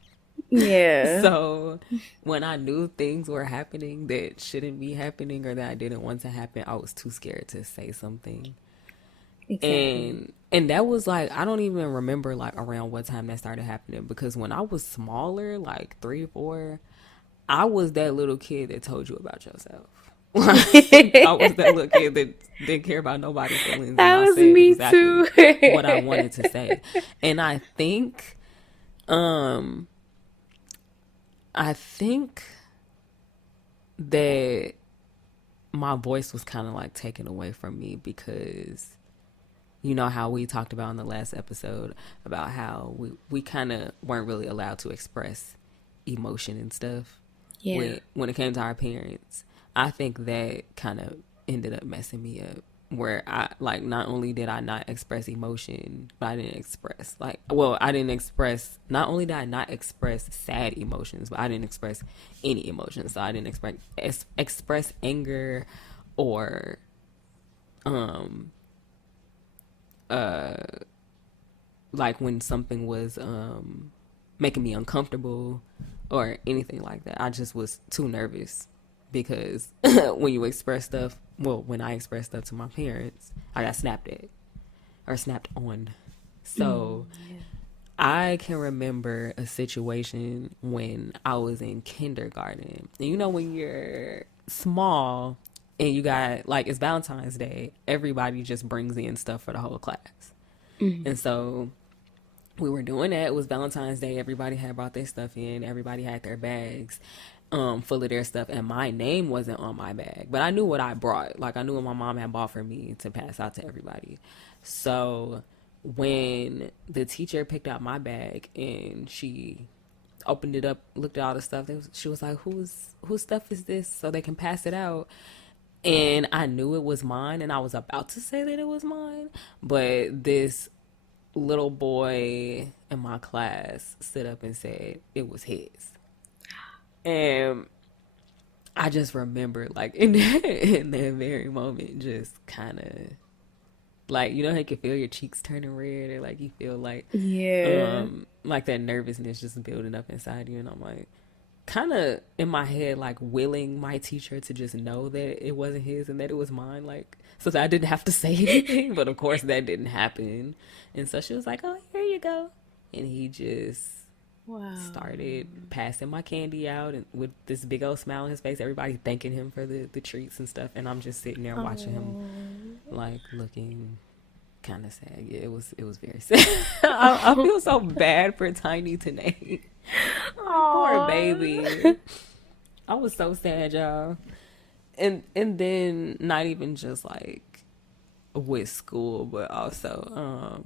Yeah. So when I knew things were happening that shouldn't be happening or that I didn't want to happen, I was too scared to say something. Exactly. And that was like, I don't even remember like around what time that started happening, because when I was smaller, like 3 or 4, I was that little kid that told you about yourself. I was that little kid that didn't care about nobody's feelings. That was me exactly too. What I wanted to say. And I think that my voice was kind of like taken away from me, because you know how we talked about in the last episode about how we kind of weren't really allowed to express emotion and stuff. Yeah. When it came to our parents, I think that kind of ended up messing me up, where I like, not only did I not express emotion, but I didn't express not only did I not express sad emotions, but I didn't express any emotions. So I didn't express anger or like when something was making me uncomfortable or anything like that. I just was too nervous, because when I express stuff to my parents, I got snapped at or snapped on. So I can remember a situation when I was in kindergarten. And when you're small and you got, like, it's Valentine's Day, everybody just brings in stuff for the whole class. Mm-hmm. And so we were doing that. It was Valentine's Day. Everybody had brought their stuff in. Everybody had their bags full of their stuff. And my name wasn't on my bag. But I knew what I brought. Like, I knew what my mom had bought for me to pass out to everybody. So when the teacher picked out my bag and she opened it up, looked at all the stuff, she was like, whose stuff is this, so they can pass it out? And I knew it was mine, and I was about to say that it was mine, but this little boy in my class stood up and said it was his. And I just remember, like, in that very moment, just kind of, like, how you can feel your cheeks turning red, or like you feel like, like that nervousness just building up inside you. And I'm like, kind of in my head, like, willing my teacher to just know that it wasn't his and that it was mine, like, so that I didn't have to say anything. But of course that didn't happen. And so she was like, oh, here you go. And he just started passing my candy out, and with this big old smile on his face, everybody thanking him for the treats and stuff. And I'm just sitting there watching him, like, looking kind of sad. Yeah, it was very sad. I feel so bad for tiny Tanaé. Poor baby. I was so sad, y'all. And then not even just like with school, but also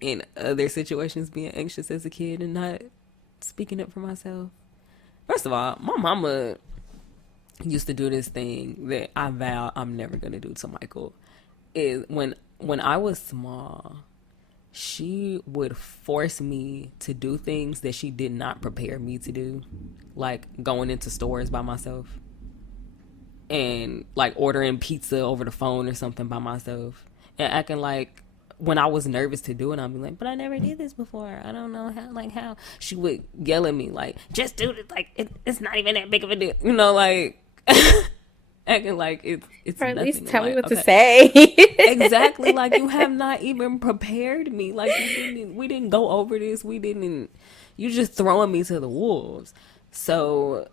in other situations, being anxious as a kid and not speaking up for myself. First of all, my mama used to do this thing that I vow I'm never gonna do to Michael. Is when I was small, she would force me to do things that she did not prepare me to do, like going into stores by myself and like ordering pizza over the phone or something by myself, and acting like, when I was nervous to do it, I'd be like, but I never did this before. I don't know how. She would yell at me like, just do it. Like, it's not even that big of a deal. Like, and acting like it's or at nothing. least tell me like, what okay. to say. Exactly. Like, you have not even prepared me. Like, we didn't go over this. You just throwing me to the wolves. So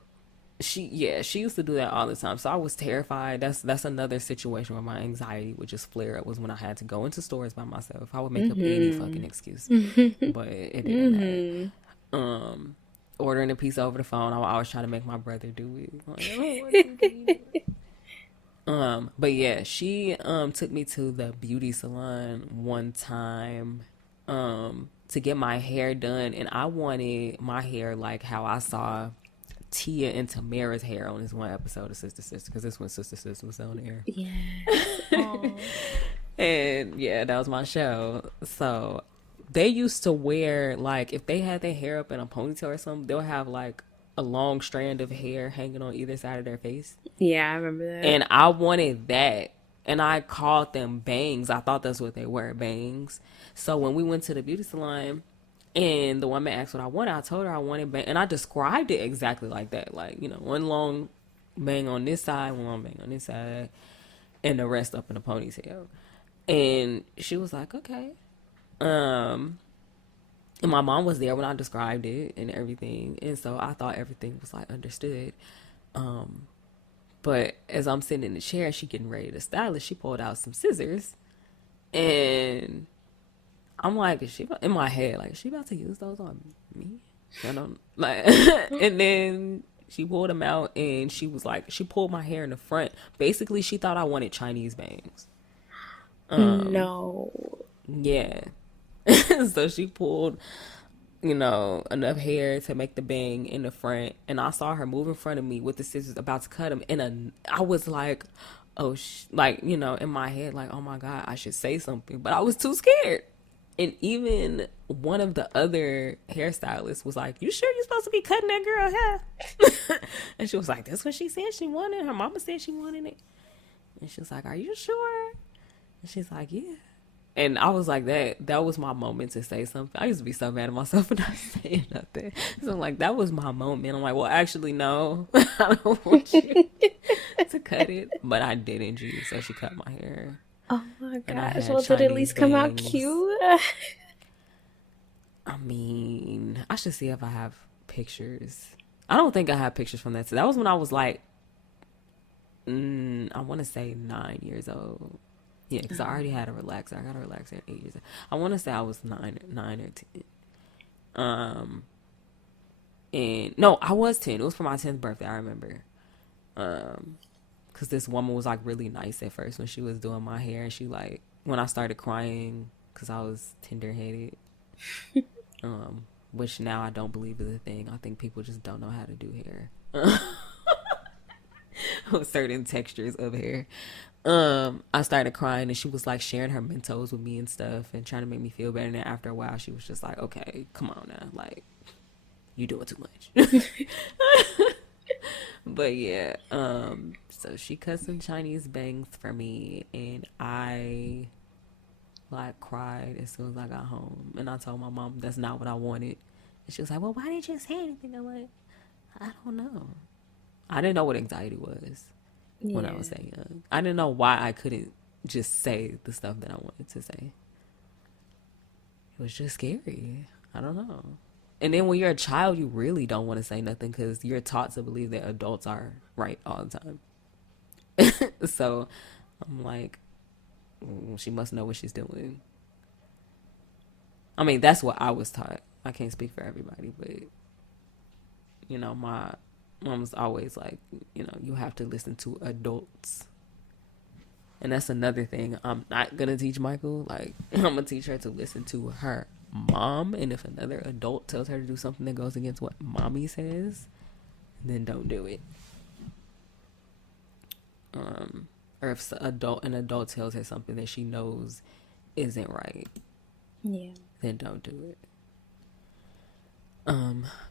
she used to do that all the time. So I was terrified. That's another situation where my anxiety would just flare up, was when I had to go into stores by myself. I would make up any fucking excuse, but it didn't matter. Ordering a pizza over the phone, I would always try to make my brother do it. Like, I don't want to do it. But yeah, she took me to the beauty salon one time to get my hair done, and I wanted my hair like how I saw Tia and Tamara's hair on this one episode of Sister Sister, because this one Sister Sister was on air. Yeah. And yeah, that was my show. So they used to wear, like, if they had their hair up in a ponytail or something, they'll have like a long strand of hair hanging on either side of their face. Yeah, I remember that. And I wanted that. And I called them bangs. I thought that's what they were, bangs. So when we went to the beauty salon and the woman asked what I wanted, I told her I wanted bang. And I described it exactly like that. Like, you know, one long bang on this side, one long bang on this side, and the rest up in a ponytail. And she was like, okay. And my mom was there when I described it and everything. And so I thought everything was like understood. But as I'm sitting in the chair, she getting ready to style it, she pulled out some scissors. And I'm like, in my head, like, is she about to use those on me? And I'm like, and then she pulled them out, and she was like, she pulled my hair in the front. Basically, she thought I wanted Chinese bangs. No. Yeah. So she pulled, you know, enough hair to make the bang in the front, and I saw her move in front of me with the scissors about to cut them, and I was like, oh, like, you know, in my head, like, oh my God, I should say something, but I was too scared. And even one of the other hairstylists was like, you sure you're supposed to be cutting that girl hair? And she was like, that's what she said she wanted. Her mama said she wanted it. And she was like, are you sure? And she's like, yeah. And I was like, that was my moment to say something. I used to be so mad at myself for not saying nothing. So I'm like, that was my moment. I'm like, well, actually, no. I don't want you to cut it. But I didn't, G. So she cut my hair. Oh my gosh. Well, did it at least come out cute? I mean, I should see if I have pictures. I don't think I have pictures from that. So that was when I was like, I want to say 9 years old. Yeah, because I already had a relaxer. I got a relaxer at 8 years old. I want to say I was 9 or 10. And no, I was 10. It was for my 10th birthday, I remember. Because this woman was like really nice at first when she was doing my hair, and she like, when I started crying because I was tender-headed, which now I don't believe is a thing. I think people just don't know how to do hair. Certain textures of hair. I started crying, and she was like sharing her Mentos with me and stuff and trying to make me feel better. And then after a while, she was just like, okay, come on now, like, you doing too much. But yeah, so she cut some Chinese bangs for me, and I like cried as soon as I got home, and I told my mom that's not what I wanted, and she was like, well, why didn't you say anything? I'm like, I don't know. I didn't know what anxiety was when I was that young. I didn't know why I couldn't just say the stuff that I wanted to say. It was just scary. I don't know. And then when you're a child, you really don't want to say nothing because you're taught to believe that adults are right all the time. So I'm like, she must know what she's doing. I mean, that's what I was taught. I can't speak for everybody, but, you know, my mom's always like, you know, you have to listen to adults. And that's another thing I'm not going to teach Michael. Like, I'm going to teach her to listen to her mom, and if another adult tells her to do something that goes against what mommy says, then don't do it. Or if an adult tells her something that she knows isn't right, then don't do it.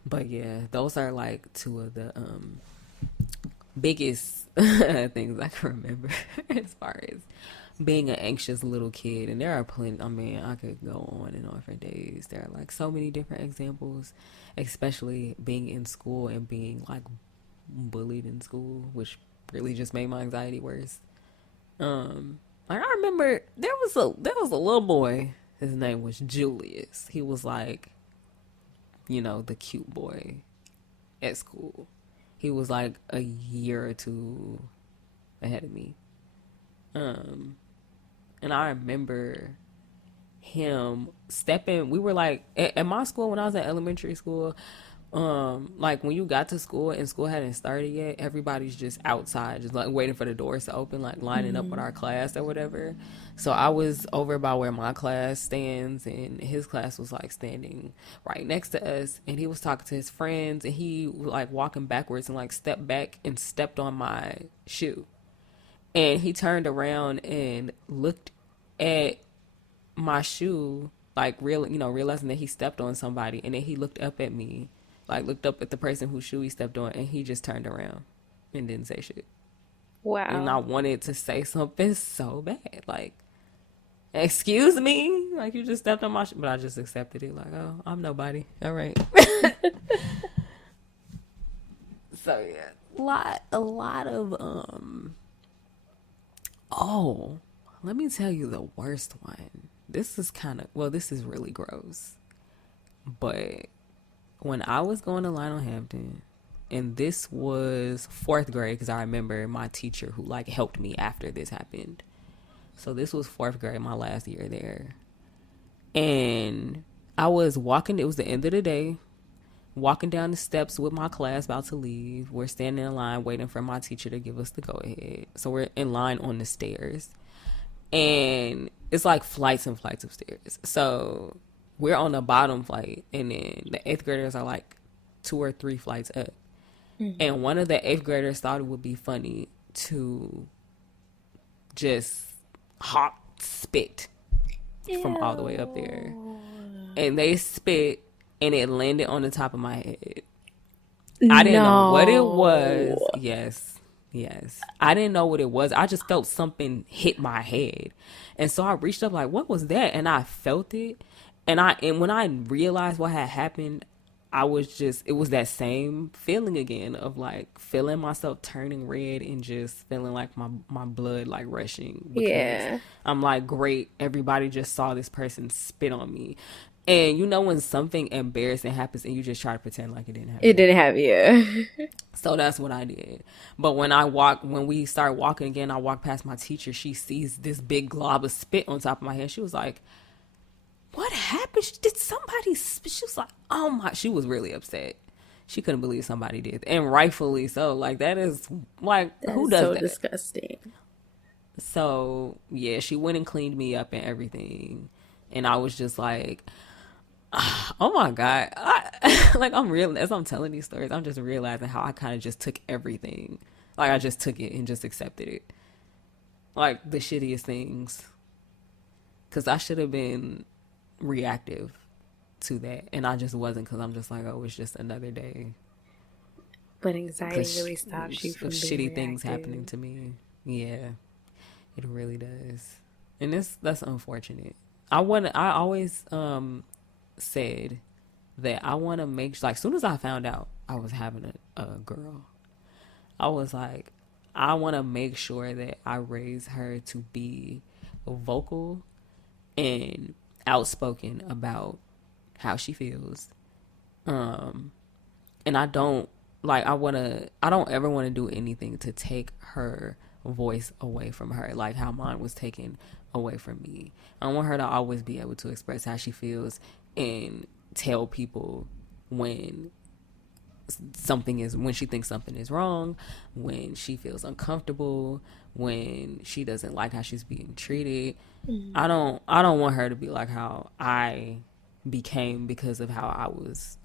But yeah, those are like two of the biggest things I can remember as far as being an anxious little kid. And there are plenty. I mean, I could go on and on for days. There are like so many different examples, especially being in school and being like bullied in school, which really just made my anxiety worse. Like I remember there was a little boy. His name was Julius. He was like, you know, the cute boy at school. He was like a year or two ahead of me. And I remember him stepping. We were like at my school when I was in elementary school. Like when you got to school and school hadn't started yet, everybody's just outside, just like waiting for the doors to open, like lining up with our class or whatever. So I was over by where my class stands, and his class was like standing right next to us, and he was talking to his friends, and he was like walking backwards and like stepped back and stepped on my shoe. And he turned around and looked at my shoe, like realizing that he stepped on somebody, and then he looked up at me, like looked up at the person whose shoe he stepped on, and he just turned around and didn't say shit. Wow. And I wanted to say something so bad, like, excuse me, like you just stepped on my shoe, but I just accepted it, like, oh, I'm nobody. All right. So yeah, a lot of oh, let me tell you the worst one. This is really gross. But when I was going to Lionel Hampton, and this was 4th grade, because I remember my teacher who like helped me after this happened. So this was 4th grade, my last year there. And I was walking, it was the end of the day, walking down the steps with my class about to leave. We're standing in line waiting for my teacher to give us the go ahead. So we're in line on the stairs. And it's like flights and flights of stairs. So we're on the bottom flight, and then the 8th graders are like 2 or 3 flights up. Mm-hmm. And one of the 8th graders thought it would be funny to just hop spit from all the way up there. And they spit, and it landed on the top of my head. I didn't know what it was. Yes. I didn't know what it was. I just felt something hit my head. And so I reached up like, what was that? And I felt it. And when I realized what had happened, it was that same feeling again of like feeling myself turning red and just feeling like my blood like rushing. Because I'm like, great, everybody just saw this person spit on me. And you know when something embarrassing happens and you just try to pretend like it didn't happen. It didn't happen, yeah. So that's what I did. But when we started walking again, I walked past my teacher. She sees this big glob of spit on top of my head. She was like, what happened? Did somebody spit? She was like, oh my, she was really upset. She couldn't believe somebody did. And rightfully so. Like that is like, who does that? So disgusting. So yeah, she went and cleaned me up and everything. And I was just like, oh my God. As I'm telling these stories, I'm just realizing how I kind of just took everything. Like I just took it and just accepted it. Like the shittiest things. Because I should have been reactive to that. And I just wasn't, because I'm just like, oh, it's just another day. But anxiety really stops you from being shitty reactive. Things happening to me. Yeah. It really does. And that's unfortunate. I always said that I want to make like, as soon as I found out I was having a girl, I was like, I want to make sure that I raise her to be vocal and outspoken about how she feels. And I don't ever want to do anything to take her voice away from her, like how mine was taken away from me. I want her to always be able to express how she feels and tell people when she thinks something is wrong, when she feels uncomfortable, when she doesn't like how she's being treated. Mm-hmm. I don't want her to be like how I became because of how I was,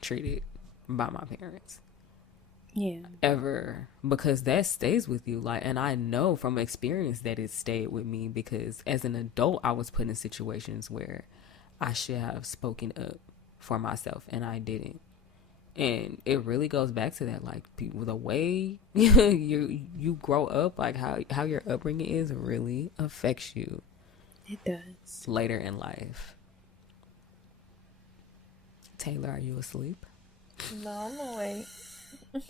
treated by my parents. Yeah. Ever. Because that stays with you. Like, and I know from experience that it stayed with me, because as an adult, I was put in situations where I should have spoken up for myself and I didn't. And it really goes back to that, like, people, the way you grow up, like how your upbringing is, really affects you. It does. Later in life. Taylor, are you asleep? No, I'm awake.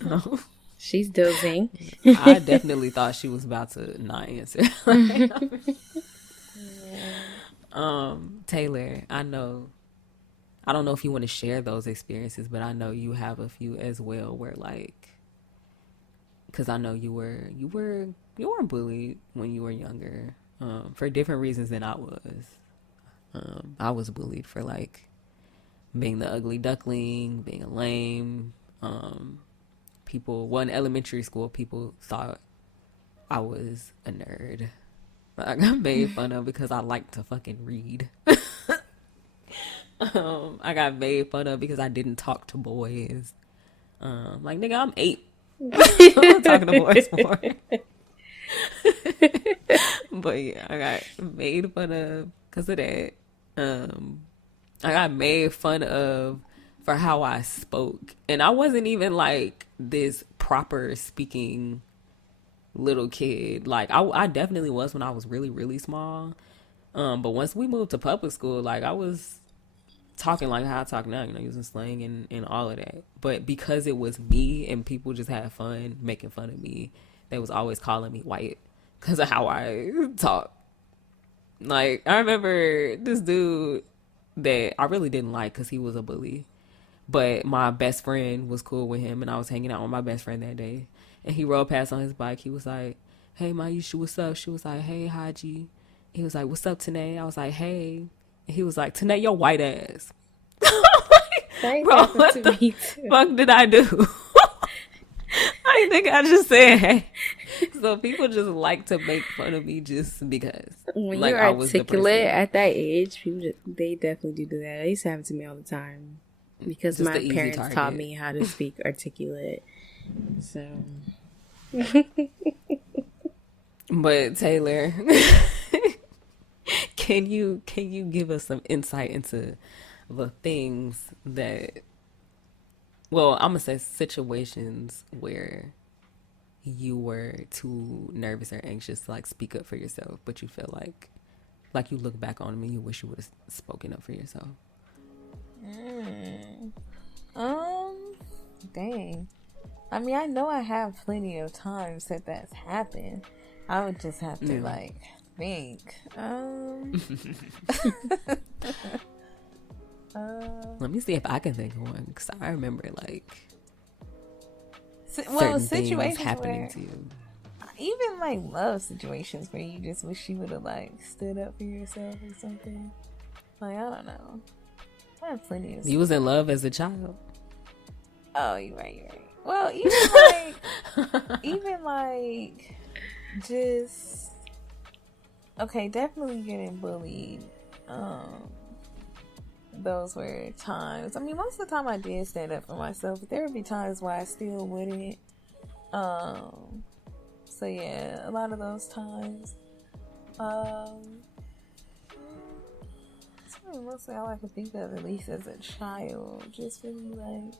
No. She's dozing. I definitely thought she was about to not answer. Taylor, I don't know if you want to share those experiences, but I know you have a few as well where like, because I know you weren't bullied when you were younger, for different reasons than I was. I was bullied for like being the ugly duckling, being a lame. In elementary school, people thought I was a nerd. I got made fun of because I like to fucking read. I got made fun of because I didn't talk to boys. Like, nigga, I'm 8. I'm talking to boys for. But yeah, I got made fun of because of that. I got made fun of for how I spoke. And I wasn't even like this proper speaking little kid. Like, I definitely was when I was really, really small. But once we moved to public school, like, I was talking like how I talk now, using slang and all of that. But because it was me and people just had fun making fun of me, they was always calling me white because of how I talk. Like, I remember this dude that I really didn't like because he was a bully. But my best friend was cool with him, and I was hanging out with my best friend that day. And he rode past on his bike. He was like, "Hey, Maisha, what's up?" She was like, "Hey, Haji." He was like, "What's up, Tanaé?" I was like, "Hey." And he was like, "Tanaé, your white ass." Like, bro, what the fuck did I do? I think I just said, hey. So people just like to make fun of me just because. When like, you're articulate at that age, they definitely do that. It used to happen to me all the time because just my parents taught me how to speak articulate. So, but Taylor, can you give us some insight into the things that? Well, I'm gonna say situations where you were too nervous or anxious to like speak up for yourself, but you feel like you look back on them and you wish you would have spoken up for yourself. Dang. I mean, I know I have plenty of times that's happened. I would just have to like think. Let me see if I can think of one, because I remember like certain things happening to you. Even like love situations where you just wish you would have like stood up for yourself or something. Like, I don't know. I have plenty of. You was in love as a child. Oh, you're right. Well, even like just okay, definitely getting bullied. Those were times. I mean, most of the time I did stand up for myself, but there would be times where I still wouldn't. So yeah, a lot of those times. It's really mostly all I can think of, at least as a child. Just really like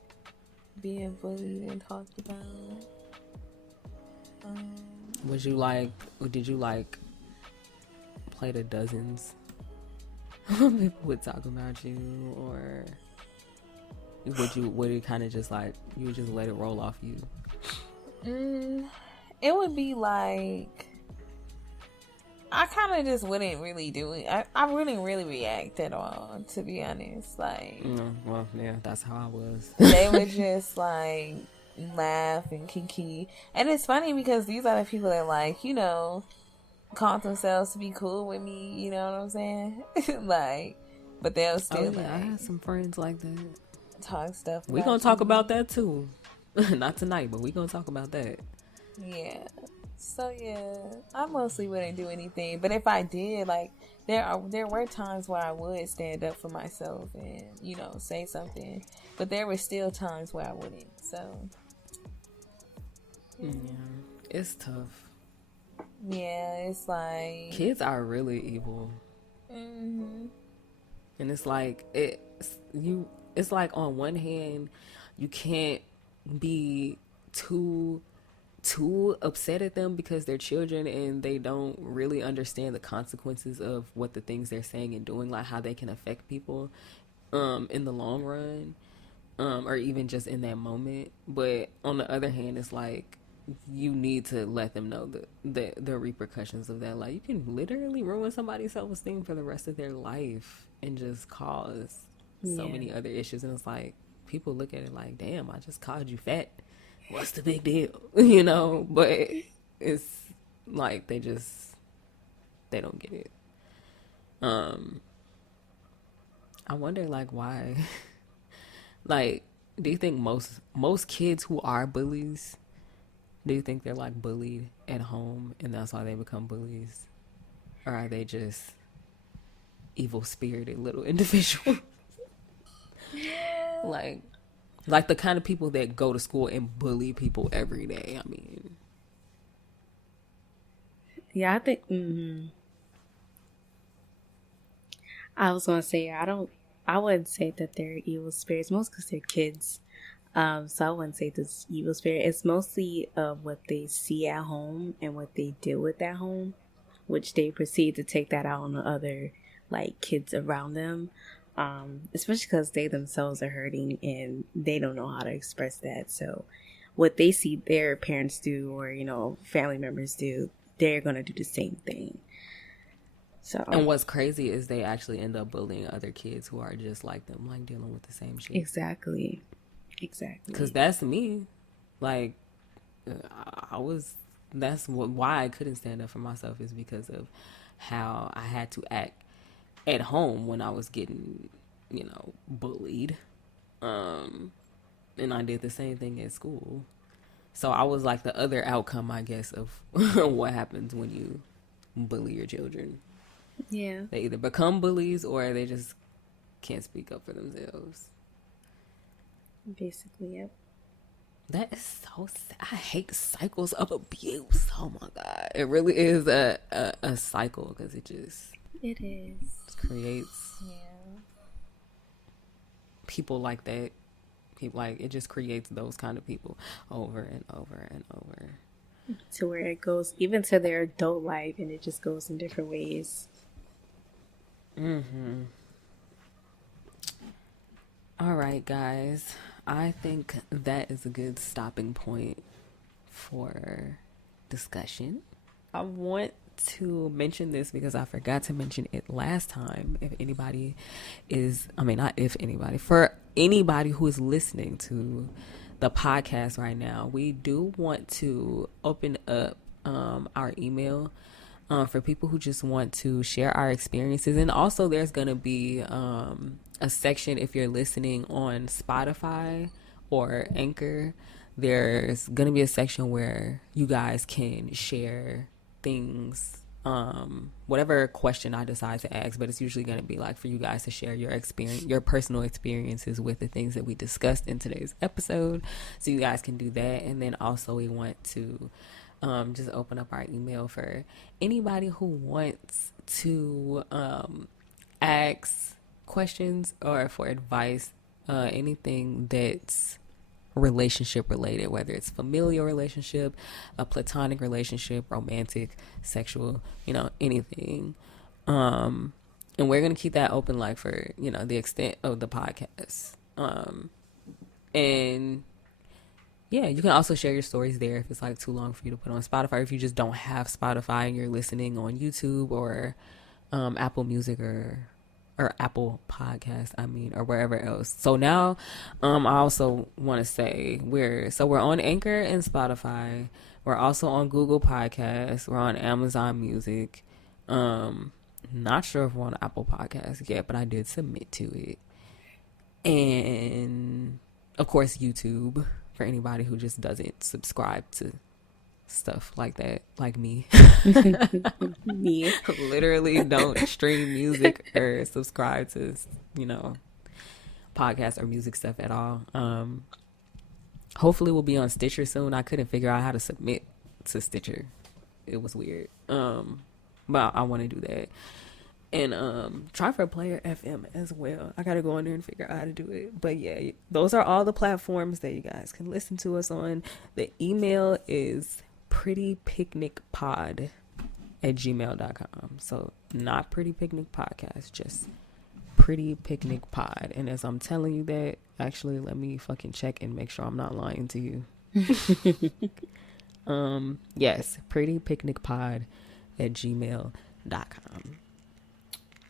being bullied and talked about. Did you like play the dozens? People would talk about you, or would it kind of just like you would just let it roll off you? It would be like I kind of just wouldn't really do it. I wouldn't really react at all, to be honest. Like, well, yeah, that's how I was. They would just like laugh and kiki, and it's funny because these are the people that like call themselves to be cool with me. You know what I'm saying? Like, but they'll still like. I have some friends like that. Talk stuff. We gonna talk about that too. Not tonight, but we gonna talk about that. Yeah. So yeah, I mostly wouldn't do anything, but if I did, like there were times where I would stand up for myself and say something, but there were still times where I wouldn't. So yeah, it's tough. Yeah, it's like kids are really evil. And it's like it's like on one hand you can't be too upset at them because they're children and they don't really understand the consequences of what the things they're saying and doing, like how they can affect people in the long run. or even just in that moment. But on the other hand, it's like you need to let them know the repercussions of that. Like, you can literally ruin somebody's self-esteem for the rest of their life and just cause so many other issues. And it's like, people look at it like, damn, I just called you fat. What's the big deal? You know? But it's like they don't get it. I wonder, like, why. Like, do you think most kids who are bullies, do you think they're like bullied at home and that's why they become bullies? Or are they just evil spirited little individuals? like the kind of people that go to school and bully people every day. I mean, yeah, I think I was gonna say I wouldn't say that they're evil spirits, most because they're kids. So I wouldn't say this evil spirit. It's mostly what they see at home and what they deal with at home, which they proceed to take that out on the other like kids around them. Especially because they themselves are hurting and they don't know how to express that. So what they see their parents do or, you know, family members do, they're gonna do the same thing. So, and what's crazy is they actually end up bullying other kids who are just like them, like dealing with the same shit. Exactly. Because that's me. Like, why I couldn't stand up for myself is because of how I had to act at home when I was getting, you know, bullied. And I did the same thing at school. So I was like the other outcome, I guess, of what happens when you bully your children. Yeah. They either become bullies or they just can't speak up for themselves. Basically, yep. That is so sad. I hate cycles of abuse. Oh my God. It really is a cycle because it creates people like that. People like it just creates those kind of people over and over and over. To where it goes even to their adult life and it just goes in different ways. All right, guys. I think that is a good stopping point for discussion. I want to mention this because I forgot to mention it last time. For anybody who is listening to the podcast right now, we do want to open up our email for people who just want to share our experiences. And also there's going to be a section if you're listening on Spotify or Anchor. There's going to be a section where you guys can share things, whatever question I decide to ask, but it's usually going to be like for you guys to share your experience, your personal experiences with the things that we discussed in today's episode. So you guys can do that. And then also we want to just open up our email for anybody who wants to ask questions or for advice, anything that's relationship related, whether it's familial relationship, a platonic relationship, romantic, sexual, you know, anything. And we're going to keep that open, like for, you know, the extent of the podcast. And yeah, you can also share your stories there if it's like too long for you to put on Spotify. If you just don't have Spotify and you're listening on YouTube or Apple Music or Apple Podcast, or wherever else. So now, I also want to say we're on Anchor and Spotify. We're also on Google Podcasts. We're on Amazon Music. Not sure if we're on Apple Podcasts yet, but I did submit to it. And of course, YouTube for anybody who just doesn't subscribe to stuff like that, like me. Me. Literally don't stream music or subscribe to, you know, podcasts or music stuff at all. Hopefully we'll be on Stitcher soon. I couldn't figure out how to submit to Stitcher. It was weird. But I want to do that. And try for Player FM as well. I gotta go in there and figure out how to do it. But yeah, those are all the platforms that you guys can listen to us on. The email is prettypicnicpod@gmail.com. So not Pretty Picnic Podcast, just Pretty Picnic Pod. And as I'm telling you that, actually, let me fucking check and make sure I'm not lying to you. Yes, prettypicnicpod@gmail.com.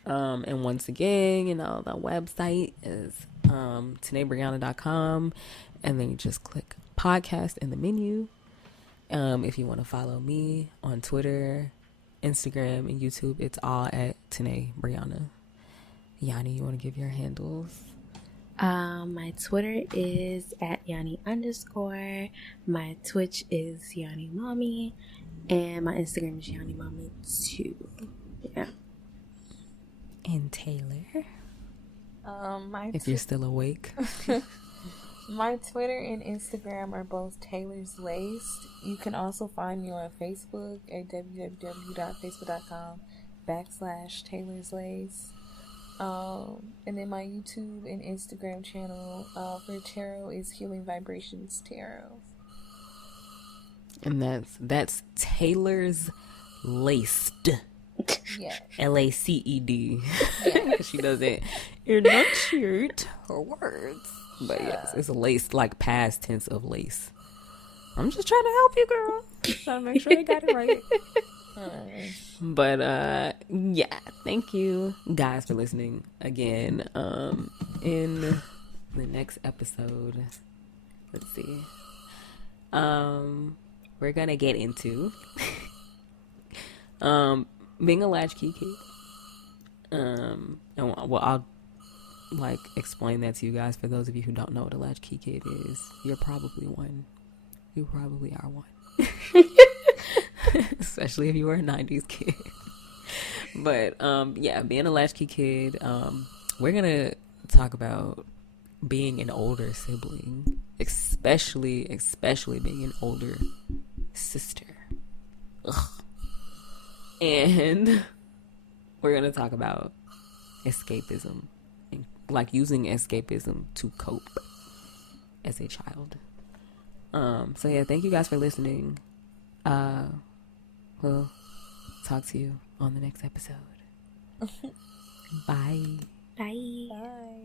And once again, the website is tanaebrianna.com, and then you just click podcast in the menu. If you want to follow me on Twitter, Instagram, and YouTube, it's all at Tanae Brianna. Yanni, you want to give your handles? My Twitter is at Yanni_. My Twitch is Yanni Mommy, and my Instagram is Yanni Mommy 2. Yeah. And Taylor, if you're still awake. My Twitter and Instagram are both Taylor's Laced. You can also find me on Facebook at www.facebook.com/Taylor's Lace. And then my YouTube and Instagram channel for tarot is Healing Vibrations Tarot. And that's Taylor's Laced. Yeah. LACED. Yeah. She doesn't enunciate her words. But yes, it's laced, like past tense of lace. I'm just trying to help you, girl. Trying to make sure I got it right. But yeah, thank you guys for listening again. In the next episode, let's see. We're gonna get into being a latchkey kid. And well, I'll explain that to you guys. For those of you who don't know what a latchkey kid is, you're probably one. You probably are one. Especially if you were a 90s kid. But yeah, being a latchkey kid, we're gonna talk about being an older sibling, especially being an older sister. Ugh. And we're gonna talk about escapism, and using escapism to cope as a child. So yeah, thank you guys for listening. We'll talk to you on the next episode. Bye. Bye. Bye.